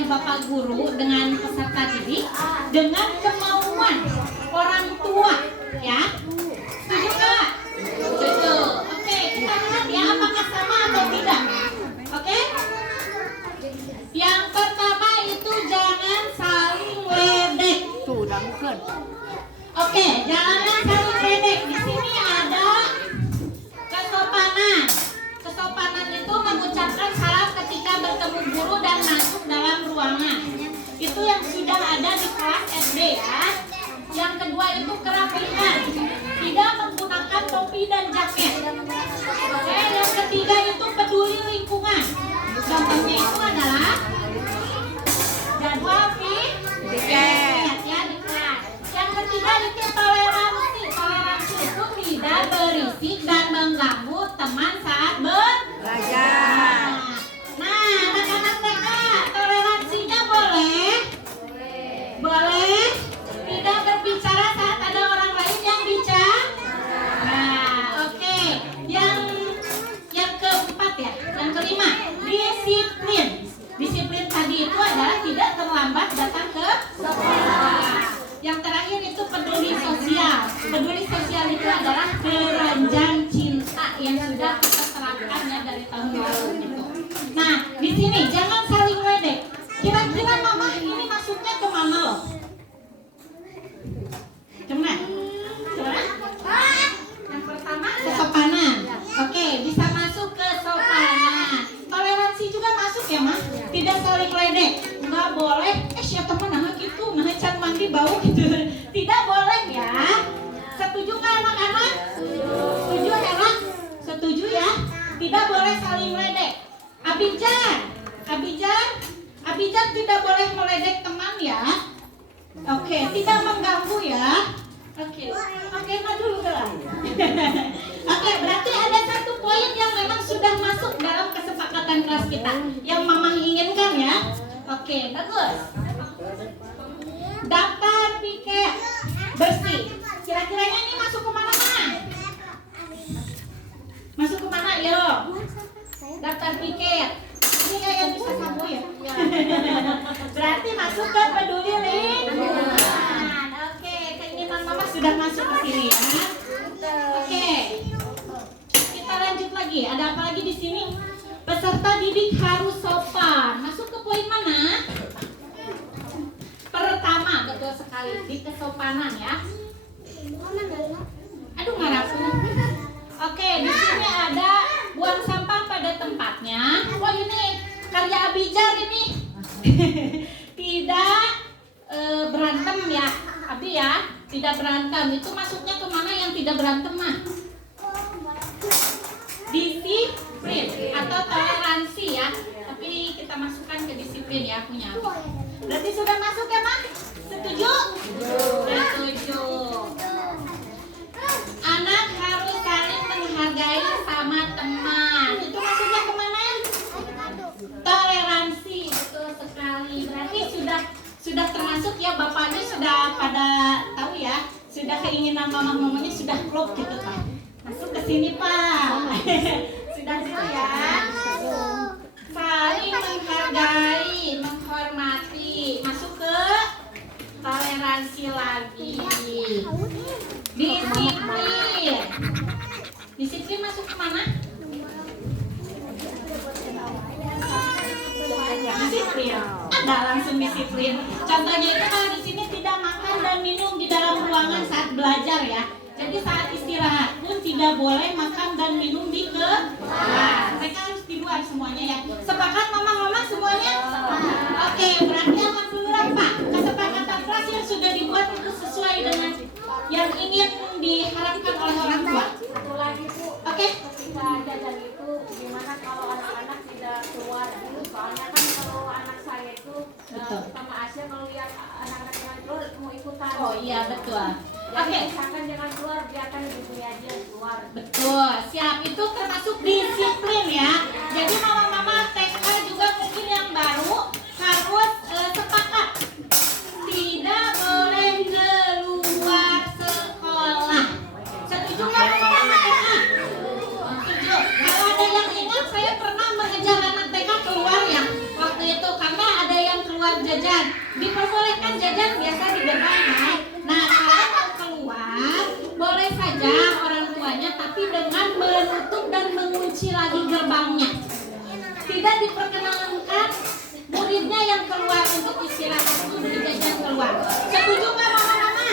Bapak Guru dengan peserta didik dengan kemauan orang tua ya. Setuju Kak? Setuju. Oke, kita lihat ya apakah sama atau tidak. Oke? Yang pertama itu Oke, jangan saling ledek. Di sini ada kesopanan. Kesopanan itu mengucapkan salam ketika bertemu guru dan masuk dalam ruangan. Itu yang sudah ada di kelas SD ya. Yang kedua itu kerapihan. Tidak menggunakan topi dan jaket. Oke, yang ketiga itu peduli lingkungan. Contohnya itu adalah jadwal piket ya di kelas. Yang ketiga itu toleransi. Toleransi itu tidak berisik dan mengganggu teman saat belajar. Nah, anak-anak TK, toleransinya boleh? Boleh. Tidak berbicara saat ada orang lain yang bicara. Nah, oke. Yang keempat ya, yang kelima, disiplin. Disiplin tadi itu adalah tidak terlambat datang ke sekolah. Yang terakhir itu peduli sosial. Peduli sosial itu adalah keranjang cinta yang sudah kita terapkan ya dari tahun lalu gitu. Nah, di sini jangan saling ledek. Kira-kira mama ini masuknya ke mana loh? Kemana? Yang pertama kesopanan. Oke, bisa masuk ke sopanan. Toleransi juga masuk ya, Mas? Tidak saling ledek. Nggak boleh, siapa mana gitu, nah can mandi bau gitu. Tidak boleh ya. Setuju nggak anak-anak? Setuju Hera? Setuju ya? Tidak boleh saling ledek. Abijat tidak boleh meledek teman ya. Oke, tidak mengganggu ya. Oke, nah dulu lah. Oke, berarti ada satu poin yang memang sudah masuk dalam kesepakatan kelas kita, yang mama inginkan ya. Oke, bagus. Daftar piket bersih. Kira-kiranya ini masuk ke mana? Masuk ke mana? Yo. Daftar piket. Ini kayak bisa kamu ya. Berarti masuk ke peduli lingkungan. Oke, keinginan mama sudah masuk ke sini ya. Oke. Kita lanjut lagi. Ada apa lagi di sini? Peserta didik harus sopan. Masuk ke poin mana? Pertama, betul sekali, di kesopanan ya. Aduh, ngarap. Oke, di sini ada buang sampah pada tempatnya. Oh, ini karya Abijar ini. Tidak berantem ya, Abi ya. Tidak berantem. Itu masuknya kemana yang tidak berantem mah? Disiplin atau toleransi ya. Tapi kita masukkan ke disiplin ya punya Abi. Berarti sudah masuk ya, Mak? Setuju? Setuju. Anak harus saling menghargai sama teman. Itu maksudnya kemana? Toleransi, betul sekali. Berarti sudah termasuk ya, bapaknya sudah pada tahu ya. Sudah keinginan mamanya sudah klop gitu Pak. Masuk ke sini Pak. Sudah gitu ya. Saling menghargai, menghormati. Masuk ke toleransi lagi. Disiplin. Disiplin masuk ke mana? Disiplin. Ada langsung disiplin. Contohnya itu kalau di sini tidak makan dan minum di dalam ruangan saat belajar ya. Jadi saat istirahat pun tidak boleh makan dan minum di kelas. Mereka harus di luar semuanya ya. Sepakat mama-mama semuanya? Oke, berarti alhamdulillah Pak. Kesepakatan kelas yang sudah dibuat itu sesuai dengan yang ingin diharapkan oleh orang tua. Satu lagi Bu, Oke. ketika jajan itu gimana kalau anak-anak tidak keluar dulu? Soalnya kan kalau anak saya itu Betul. sama Asia kalau lihat anak-anak yang keluar mau ikutan. Oh iya betul. Jadi Oke. misalkan jangan keluar, biarkan ibunya aja keluar. Betul, siap, itu termasuk disiplin ya. Jadi mama-mama TK juga mungkin yang baru harus sepakat tidak boleh keluar sekolah. Setuju nggak mama-mama TK? Setuju. Kalau ada yang ingat, saya pernah mengejar anak TK keluar ya waktu itu karena ada yang keluar jajan. Diperbolehkan jajan biasa di gerbang ya. Nah kalau mau keluar boleh saja orang tuanya, tapi dengan menutup dan mengunci lagi gerbangnya. Tidak diperkenankan muridnya yang keluar untuk istirahat, untuk jajan keluar. Setuju nggak mama-mama?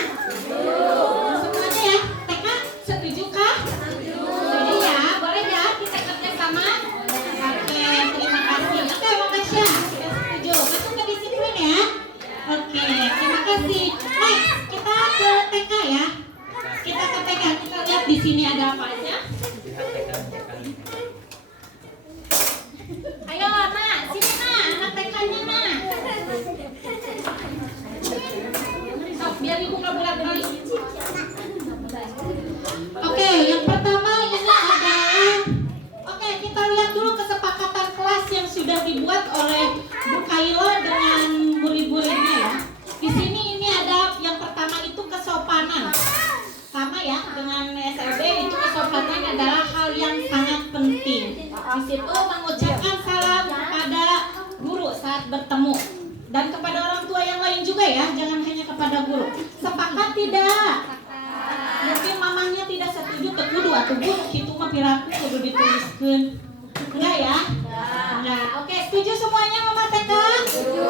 Di situ mengucapkan salam kepada guru saat bertemu dan kepada orang tua yang lain juga ya, jangan hanya kepada guru. Sepakat tidak? Mungkin mamanya tidak setuju teu kudu atuh guru kitu mah piraku kudu dituliskeun. Enggak ya? Enggak. Oke, setuju semuanya Mama TK? Setuju.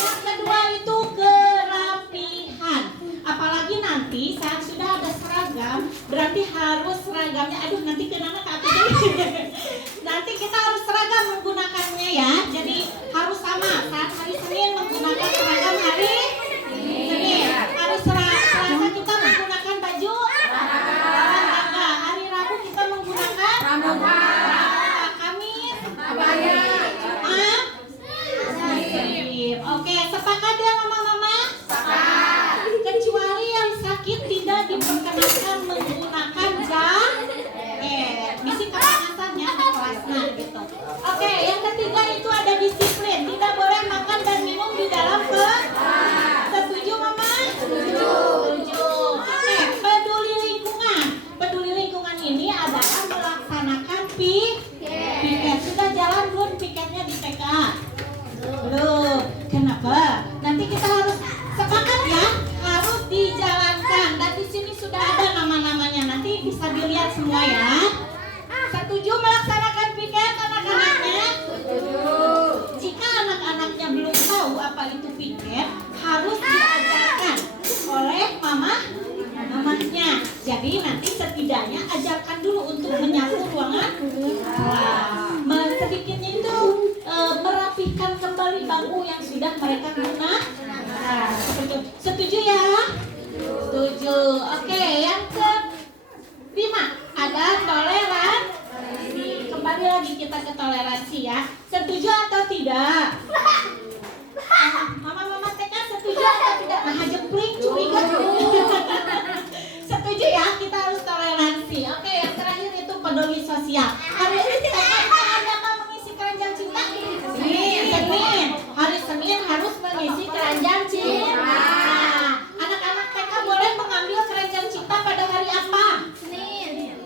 Yang kedua itu kerapihan. Apalagi nanti saat sudah ada seragam, berarti harus seragamnya. Aduh, nanti kenapa Kak Ati? Nanti kita harus seragam menggunakannya ya. Jadi harus sama. Saat hari Senin menggunakan seragam hari Senin. Hari Selasa kita menggunakan baju olahraga. Hari Rabu kita menggunakan Kamis Oke, sepakat ya mama-mama? Sepakat. Kecuali yang sakit tidak diperkenankan menggunakan bisi kepanasannya di kelasnya gitu. Oke, yang ketiga itu ada disiplin. Tidak boleh makan dan minum di dalam kelas. Setuju mama? Setuju. Oke, peduli lingkungan. Peduli lingkungan ini adalah melaksanakan piket. Sudah jalan belum piketnya di TK? Belum. Kenapa? Nanti kita harus sepakat ya, harus dijalankan. Dan di sini sudah ada nama-namanya. Nanti bisa dilihat semua ya. Setuju melaksanakan piket anak-anaknya? Setuju. Jika anak-anaknya belum tahu apa itu piket, harus diajarkan oleh mamahnya. Jadi nanti setidaknya ajarkan dulu untuk menyapu ruangan kelas. Sedikitnya itu merapikan kembali bangku yang sudah mereka gunakan. Setuju ya? Setuju. Oke, yang kelima ada toleransi. Kembali lagi kita ke toleransi ya. Setuju atau tidak? Mama-mama TK setuju atau tidak? Nah, jempling curiga. Setuju ya, kita harus toleransi. Oke, yang terakhir itu peduli sosial. Hari TK ada apa mengisi keranjang cinta? Senin. Hari Senin harus mengisi keranjang cinta. Anak-anak TK boleh mengambil keranjang cinta pada hari apa? Senin.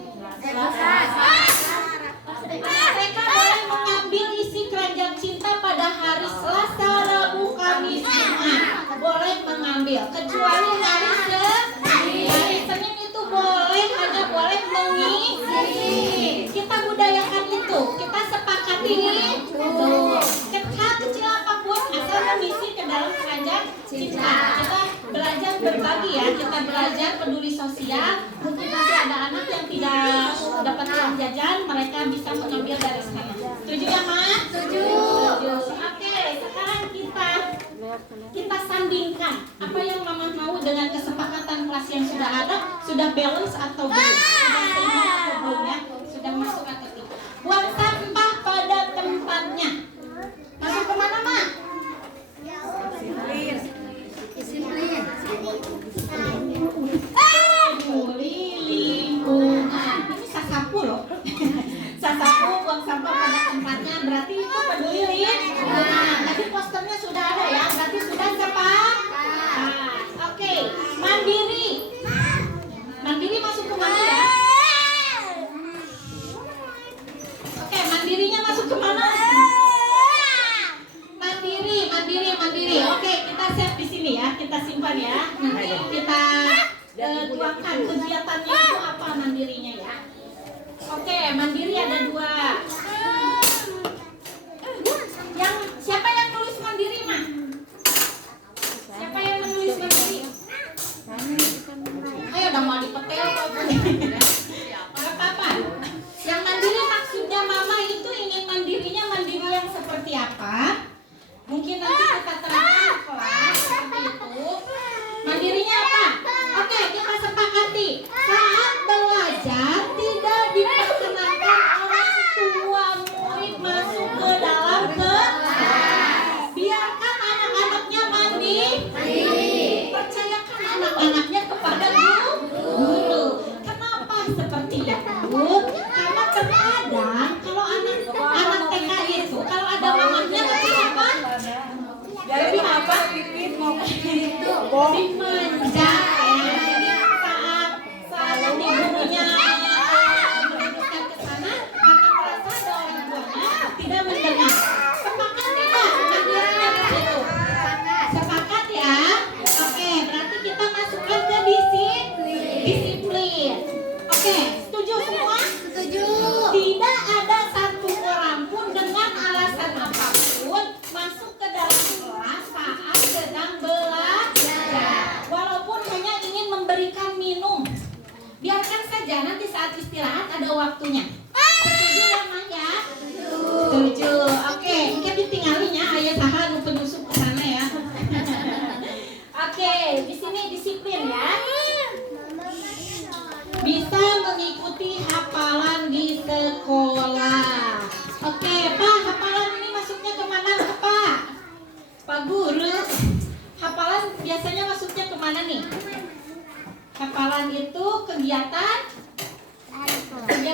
Mereka boleh mengambil isi keranjang cinta pada hari Selasa, Rabu, Kamis, Jumat. Boleh mengambil, kecuali hari Senin itu hanya boleh mengisi. Kita budayakan itu, kita sepakati itu. Kecil apapun asal mengisi ke dalam keranjang cinta. Kita belajar berbagi ya, kita belajar peduli sosial. Mungkin nanti ada anak yang tidak dapat uang jajan, mereka bisa mengambil dari sana. Setuju ya Mas? Setuju. Oke, sekarang kita sandingkan apa yang Mama mau dengan kesepakatan kelas yang sudah ada. Sudah balance atau belum? Sudah seimbang atau belum ya? Sudah masuk atau tidak? Buang sampah pada tempatnya. Masuk kemana Ma? Peduli lingkungan. Ini sasapu loh. Sasapu, buang sampah pada tempatnya. Berarti itu peduli lingkungan. Tadi posternya sudah ada ya. Berarti sudah sepakat. Oke, mandiri. Mandiri masuk ke mana ya? Oke, mandirinya masuk ke mana? Mandiri. Oke, kita save di sini ya, kita simpan ya. Nanti kita tuangkan kegiatannya itu apa mandirinya ya. Oke, mandiri ada 2. Siapa yang nulis mandiri mah? Siapa yang menulis mandiri? Ayo udah mau dipetel apa? Gak apa-apa. Yang mandiri maksudnya Mama itu ingin mandirinya mandiri yang seperti apa? Mungkin nanti kita terangkan kelas seperti itu. Mandirinya apa? Oke, kita sepakati. Saat belajar tidak diperkenankan orang tua murid masuk ke dalam kelas. Biarkan anak-anaknya mandiri. Percayakan anak-anaknya kepada guru. Kenapa seperti itu? Karena terkadang kalau anak TK itu kalau ada mamanya lebih apa? Lebih apa? Lebih manja ya. Jadi saat nanti gurunya meneruskan ke sana, karena merasa waktunya. Setuju ya Mah ya? Setuju. Oke, mungkin ditinggalin ya ayah saha nu penyusup ke sana ya. Oke, di sini disiplin ya. Bisa mengikuti hafalan di sekolah. Oke, Pak, hafalan ini masuknya kemana Pak? Pak Guru, hafalan biasanya masuknya kemana nih? Hafalan itu kegiatan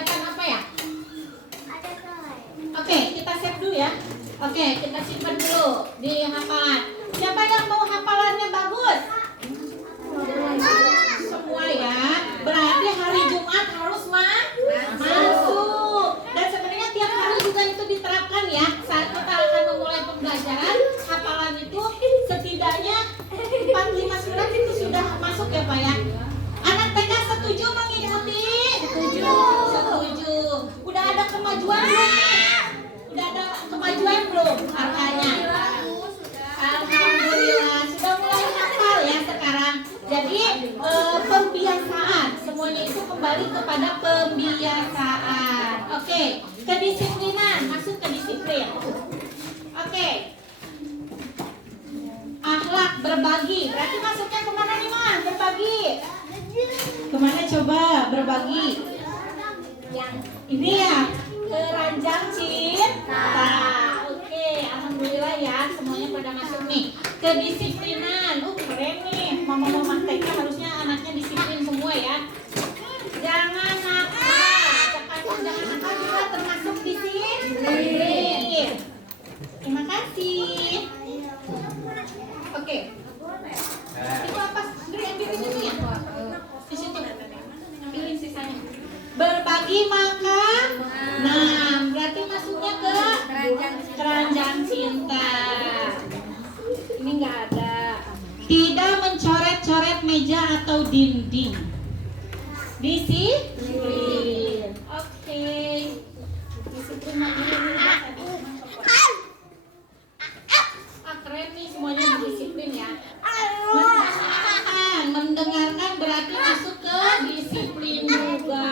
apa ya? Oke, kita save dulu ya. Oke, kita simpan dulu di hafalan. Siapa yang mau hafalannya bagus? Semua ya. Berarti hari Jumat harus masuk. Dan sebenarnya tiap hari juga itu diterapkan ya. Saat kita akan memulai pembelajaran, hafalan itu setidaknya 4-5 surat itu sudah masuk ya Pak ya. Anak TK setuju mengikuti? Setuju. Udah ada kemajuan belum nih? Udah ada kemajuan belum angkanya? Alhamdulillah sudah mulai hafal ya sekarang. Jadi pembiasaan semuanya itu kembali kepada pembiasaan. Oke, kedisiplinan masuk ke disiplin. Oke, akhlak berbagi berarti masuknya kemana nih Mah? Berbagi kemana coba berbagi? Yang ini ya, keranjang cinta. Oke, alhamdulillah ya semuanya pada masuk nih. Kedisiplinan, keren nih. Mama-mama TK harusnya anaknya disiplin semua ya. Jangan nakal, jangan nakal juga termasuk disiplin. Terima kasih. Oke. Itu apa? Ambilin itu ya. Di situ. Ambilin sisanya. Berbagi makan. Nah, berarti masuknya ke keranjang cinta. Ini nggak ada. Tidak mencoret-coret meja atau dinding. Disiplin. Oke. Disiplin keren nih semuanya disiplin ya. Mendengarkan berarti masuk ke disiplin juga.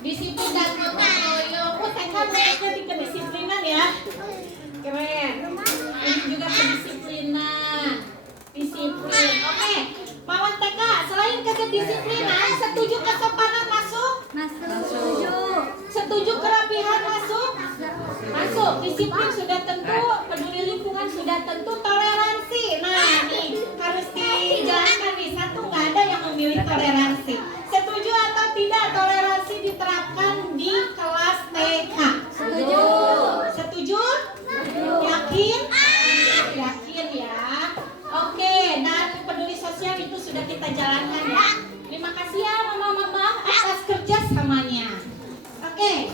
Disiplin dan gotong royong. TK masuknya di kedisiplinan ya. Keren. Ini juga kedisiplinan. Disiplin. Oke. Mawar TK selain kedisiplinan, setuju kesopanan masuk? Setuju. Setuju kerapihan masuk? Masuk. Disiplin sudah tentu, peduli lingkungan sudah tentu, toleransi. Nah, ini harus dijalankan nih. Satu nggak ada yang memilih toleransi. Setuju atau tidak toleransi diterapkan di kelas TK? Setuju. Setuju? Yakin? Yakin ya. Oke, dan peduli sosial itu sudah kita jalankan ya. Terima kasih ya mama-mama atas kerjasamanya. Oke.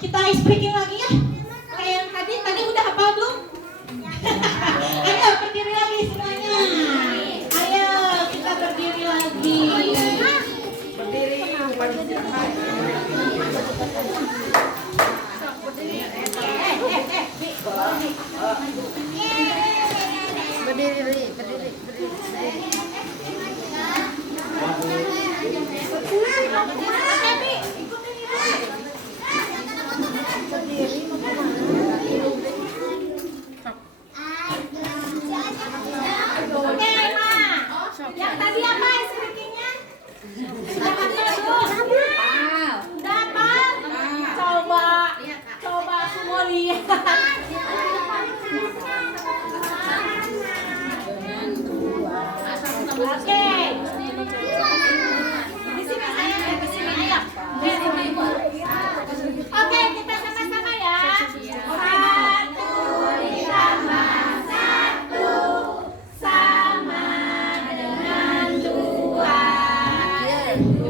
Kita ice breaking lagi ya. Kayak yang tadi udah hafal belum? Ayo berdiri lagi semuanya. Ayo kita berdiri lagi. Berdiri. Oke, Rima. Yang tadi apa speakingnya? Sudah hafal belum? Udah hafal? Coba semua lihat. Oke. Di sini saya, di sini ayo. Oke, kita sama-sama ya. 1 ditambah 1 sama dengan 2.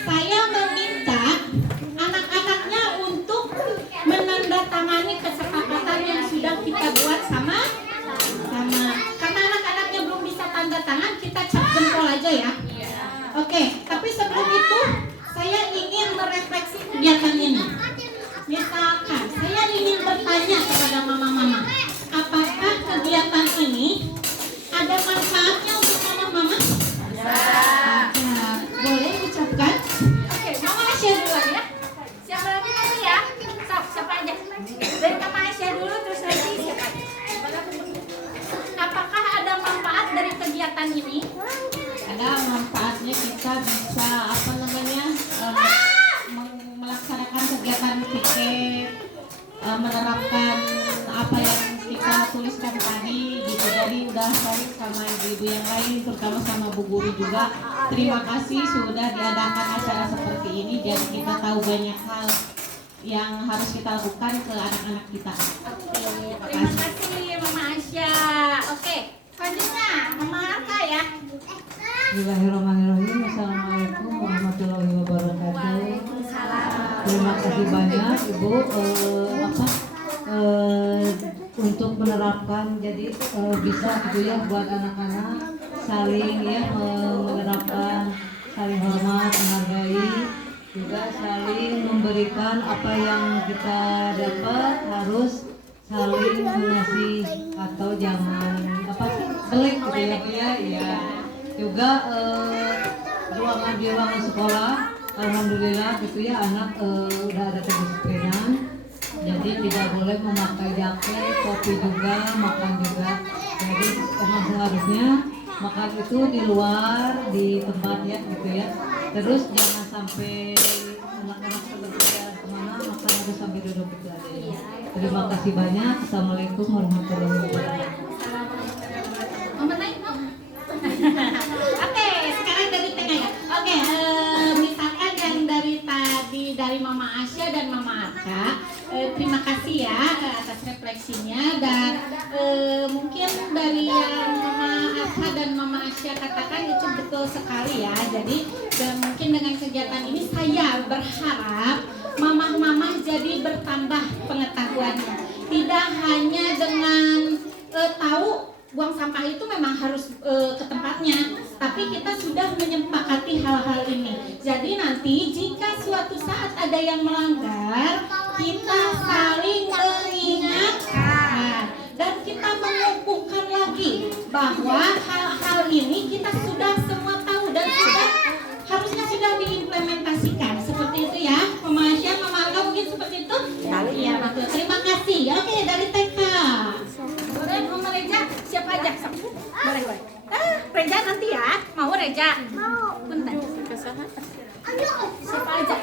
saya meminta anak-anaknya untuk menandatangani kesepakatan yang sudah kita buat sama karena anak-anaknya belum bisa tanda tangan, kita cap jempol aja ya. Oke, tapi sebelum itu saya ingin merefleksi kegiatan ini. Misalkan saya ingin bertanya kepada mama-mama, apakah kegiatan ini ada manfaatnya untuk mama-mama? Boleh ucapkan? Oke, Mama Aisyah duluan ya. Siapa lagi nanti ya? Siapa aja? Dari Mama Aisyah dulu, terus nanti siapa? Apakah ada manfaat dari kegiatan ini? Ada manfaatnya, kita bisa melaksanakan kegiatan piket, menerapkan apa yang kita tuliskan tadi gitu. Jadi udah sharing sama ibu-ibu yang lain, terutama sama Bu Guru juga. Terima kasih sudah diadakan acara seperti ini. Jadi kita tahu banyak hal yang harus kita lakukan ke anak-anak kita. Terima kasih Mama Aisyah. Oke, selanjutnya Mama Arka ya. Bismillahirrahmanirrahim. Assalamualaikum warahmatullahi wabarakatuh. Terima kasih banyak Ibu untuk menerapkan, jadi bisa gitu ya buat anak-anak saling ya menerapkan, saling hormat, menghargai, juga saling memberikan apa yang kita dapat, harus saling mengasih atau jangan pelik gitu ya. Iya. Juga di ruangan sekolah, alhamdulillah gitu ya, anak udah ada kedisiplinan. Jadi tidak boleh memakai jaket, topi juga, makan juga. Jadi emang seharusnya makan itu di luar, di tempat ya gitu ya. Terus jangan sampai anak-anak berpergian kemana, makan harus sampai duduk itu aja ya. Terima kasih banyak. Assalamualaikum warahmatullahi wabarakatuh. Mama naik mau? Oke, sekarang dari tengah ya. Oke, misalkan yang dari tadi dari Mama Aisyah dan Mama Arka, terima kasih ya atas refleksinya, dan mungkin dari yang Mama Arka dan Mama Aisyah katakan itu betul sekali ya. Jadi mungkin dengan kegiatan ini saya berharap mama-mama jadi bertambah pengetahuannya. Tidak hanya dengan tahu buang sampah itu memang harus ke tempatnya, tapi kita sudah menyepakati hal-hal ini. Jadi nanti jika suatu saat ada yang melanggar, kita saling mengingatkan dan kita mengukuhkan lagi bahwa hal-hal ini kita sudah semua tahu dan harusnya sudah diimplementasikan. Seperti itu ya, Mama Aisyah, Mama Arka mungkin seperti itu. Iya betul. Terima kasih. Oke, dari TK. Boleh Mama Reja, siapa aja? Boleh. Reja nanti ya. Mau Reja? Mau. Bentar. Siapa aja?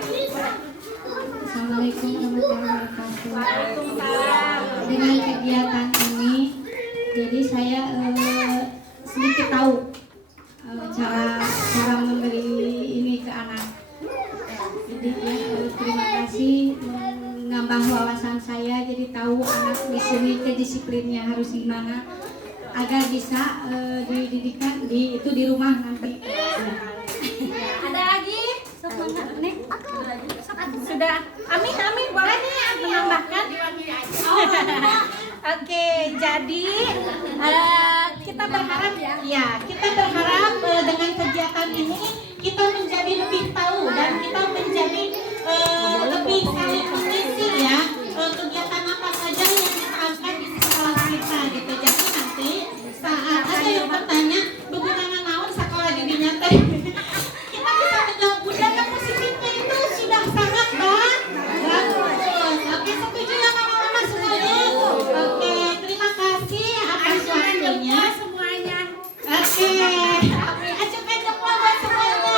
Assalamualaikum warahmatullahi wabarakatuh. Waalaikumsalam. Dengan kegiatan ini, jadi saya sedikit tahu cara memberi ini ke anak. Jadi terima kasih menambah wawasan saya. Jadi tahu anak di sini kedisiplinnya harus gimana agar bisa dididikan di rumah nanti. Ada lagi? Nih, sudah. Amin, boleh nih menambahkan? Oke, jadi kita berharap dengan kegiatan ini kita menjadi lebih tahu dan kita menjadi lebih saling mengisi ya kegiatan apa saja yang diterapkan di sekolah kita gitu. Jadi nanti saat ada yang bertanya bagaimana naon sekolah dirinya teh, kita bisa menjawab budaya positifnya itu sudah sangat bagus. Oke, setuju ya mama-mama semuanya? Oke, terima kasih atas waktunya semuanya. Oke, ajukan jempol buat semuanya.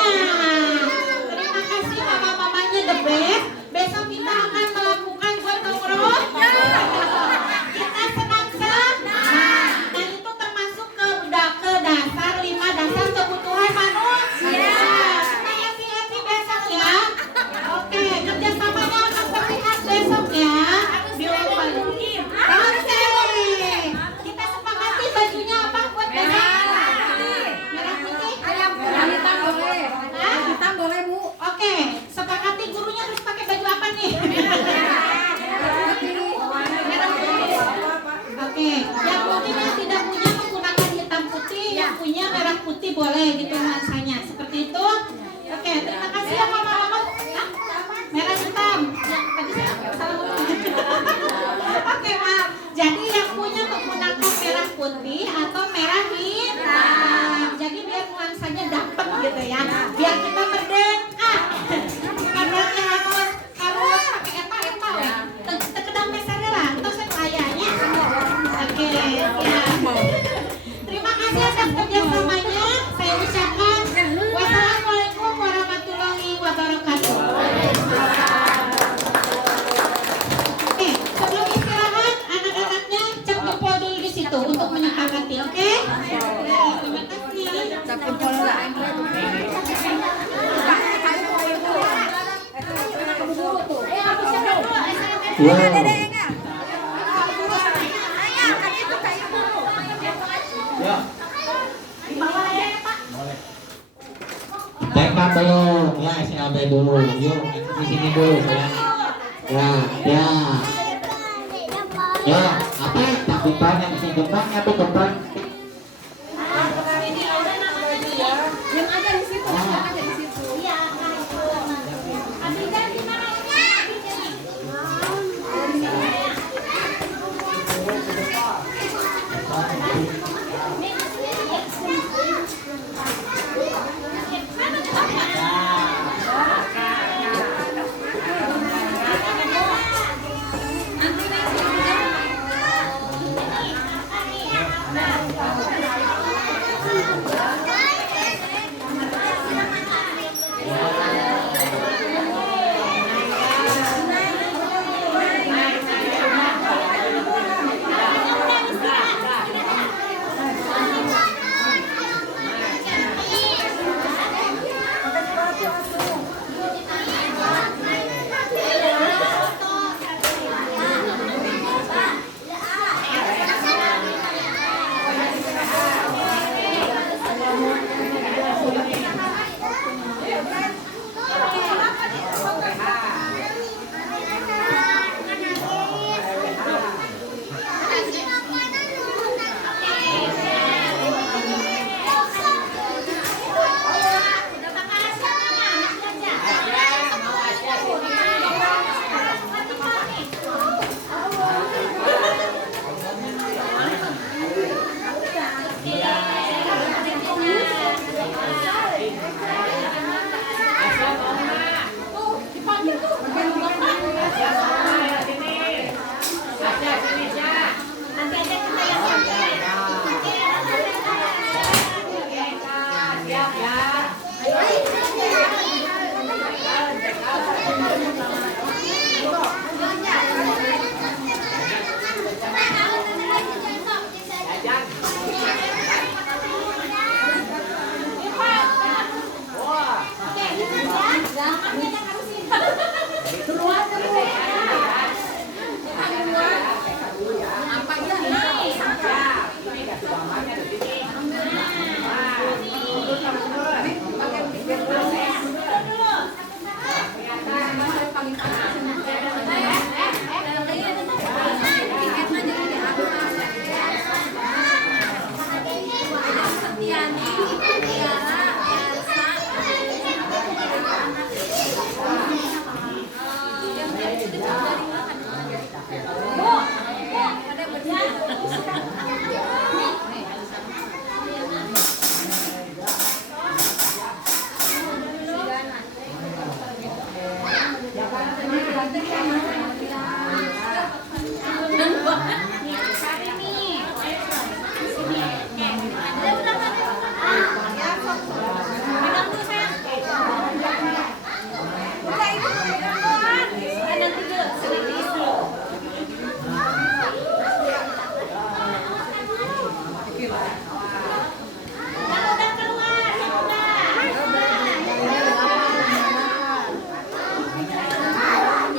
Ya. Boleh. Tepat belum? Ya, SLB dulu. Yuk, di sini dulu sayang. Ya. Ya, apa? Tak depan yang di depan atau depan?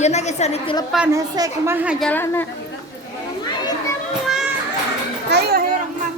Yeuna geus ditilepan hese kumaha jalanna. Ayo herang mah.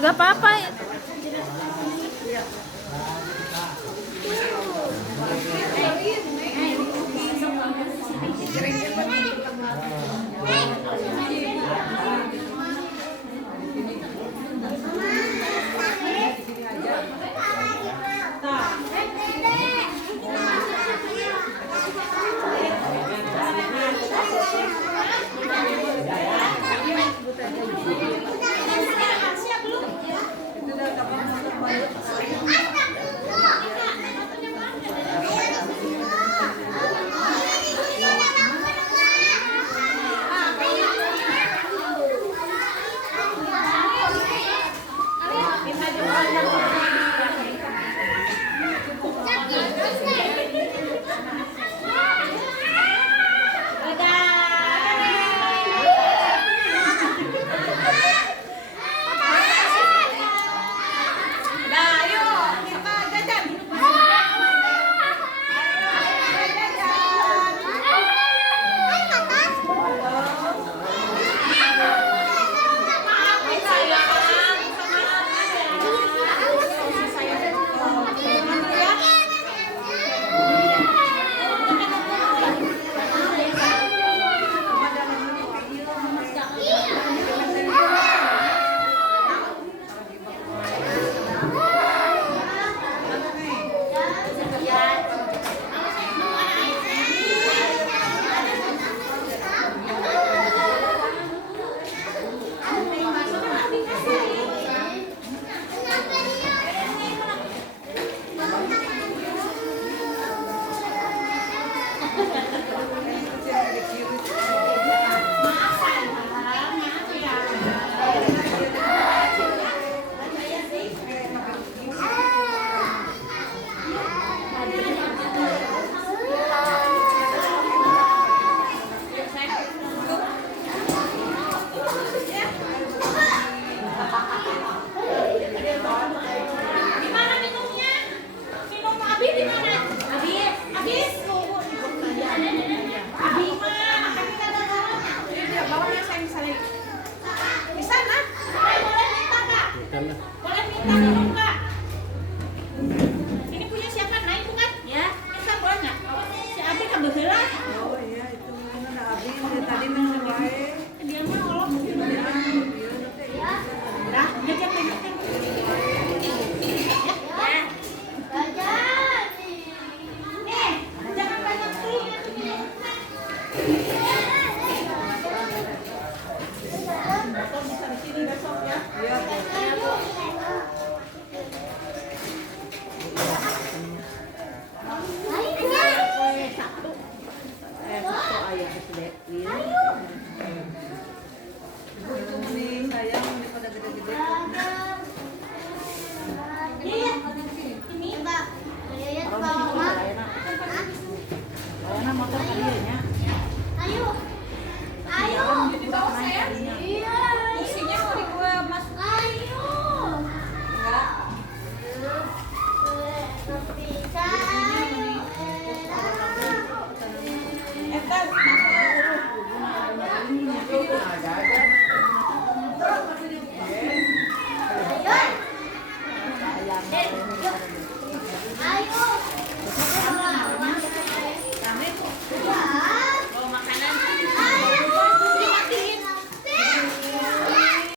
Gak apa-apa. Boleh minta dong, Kak.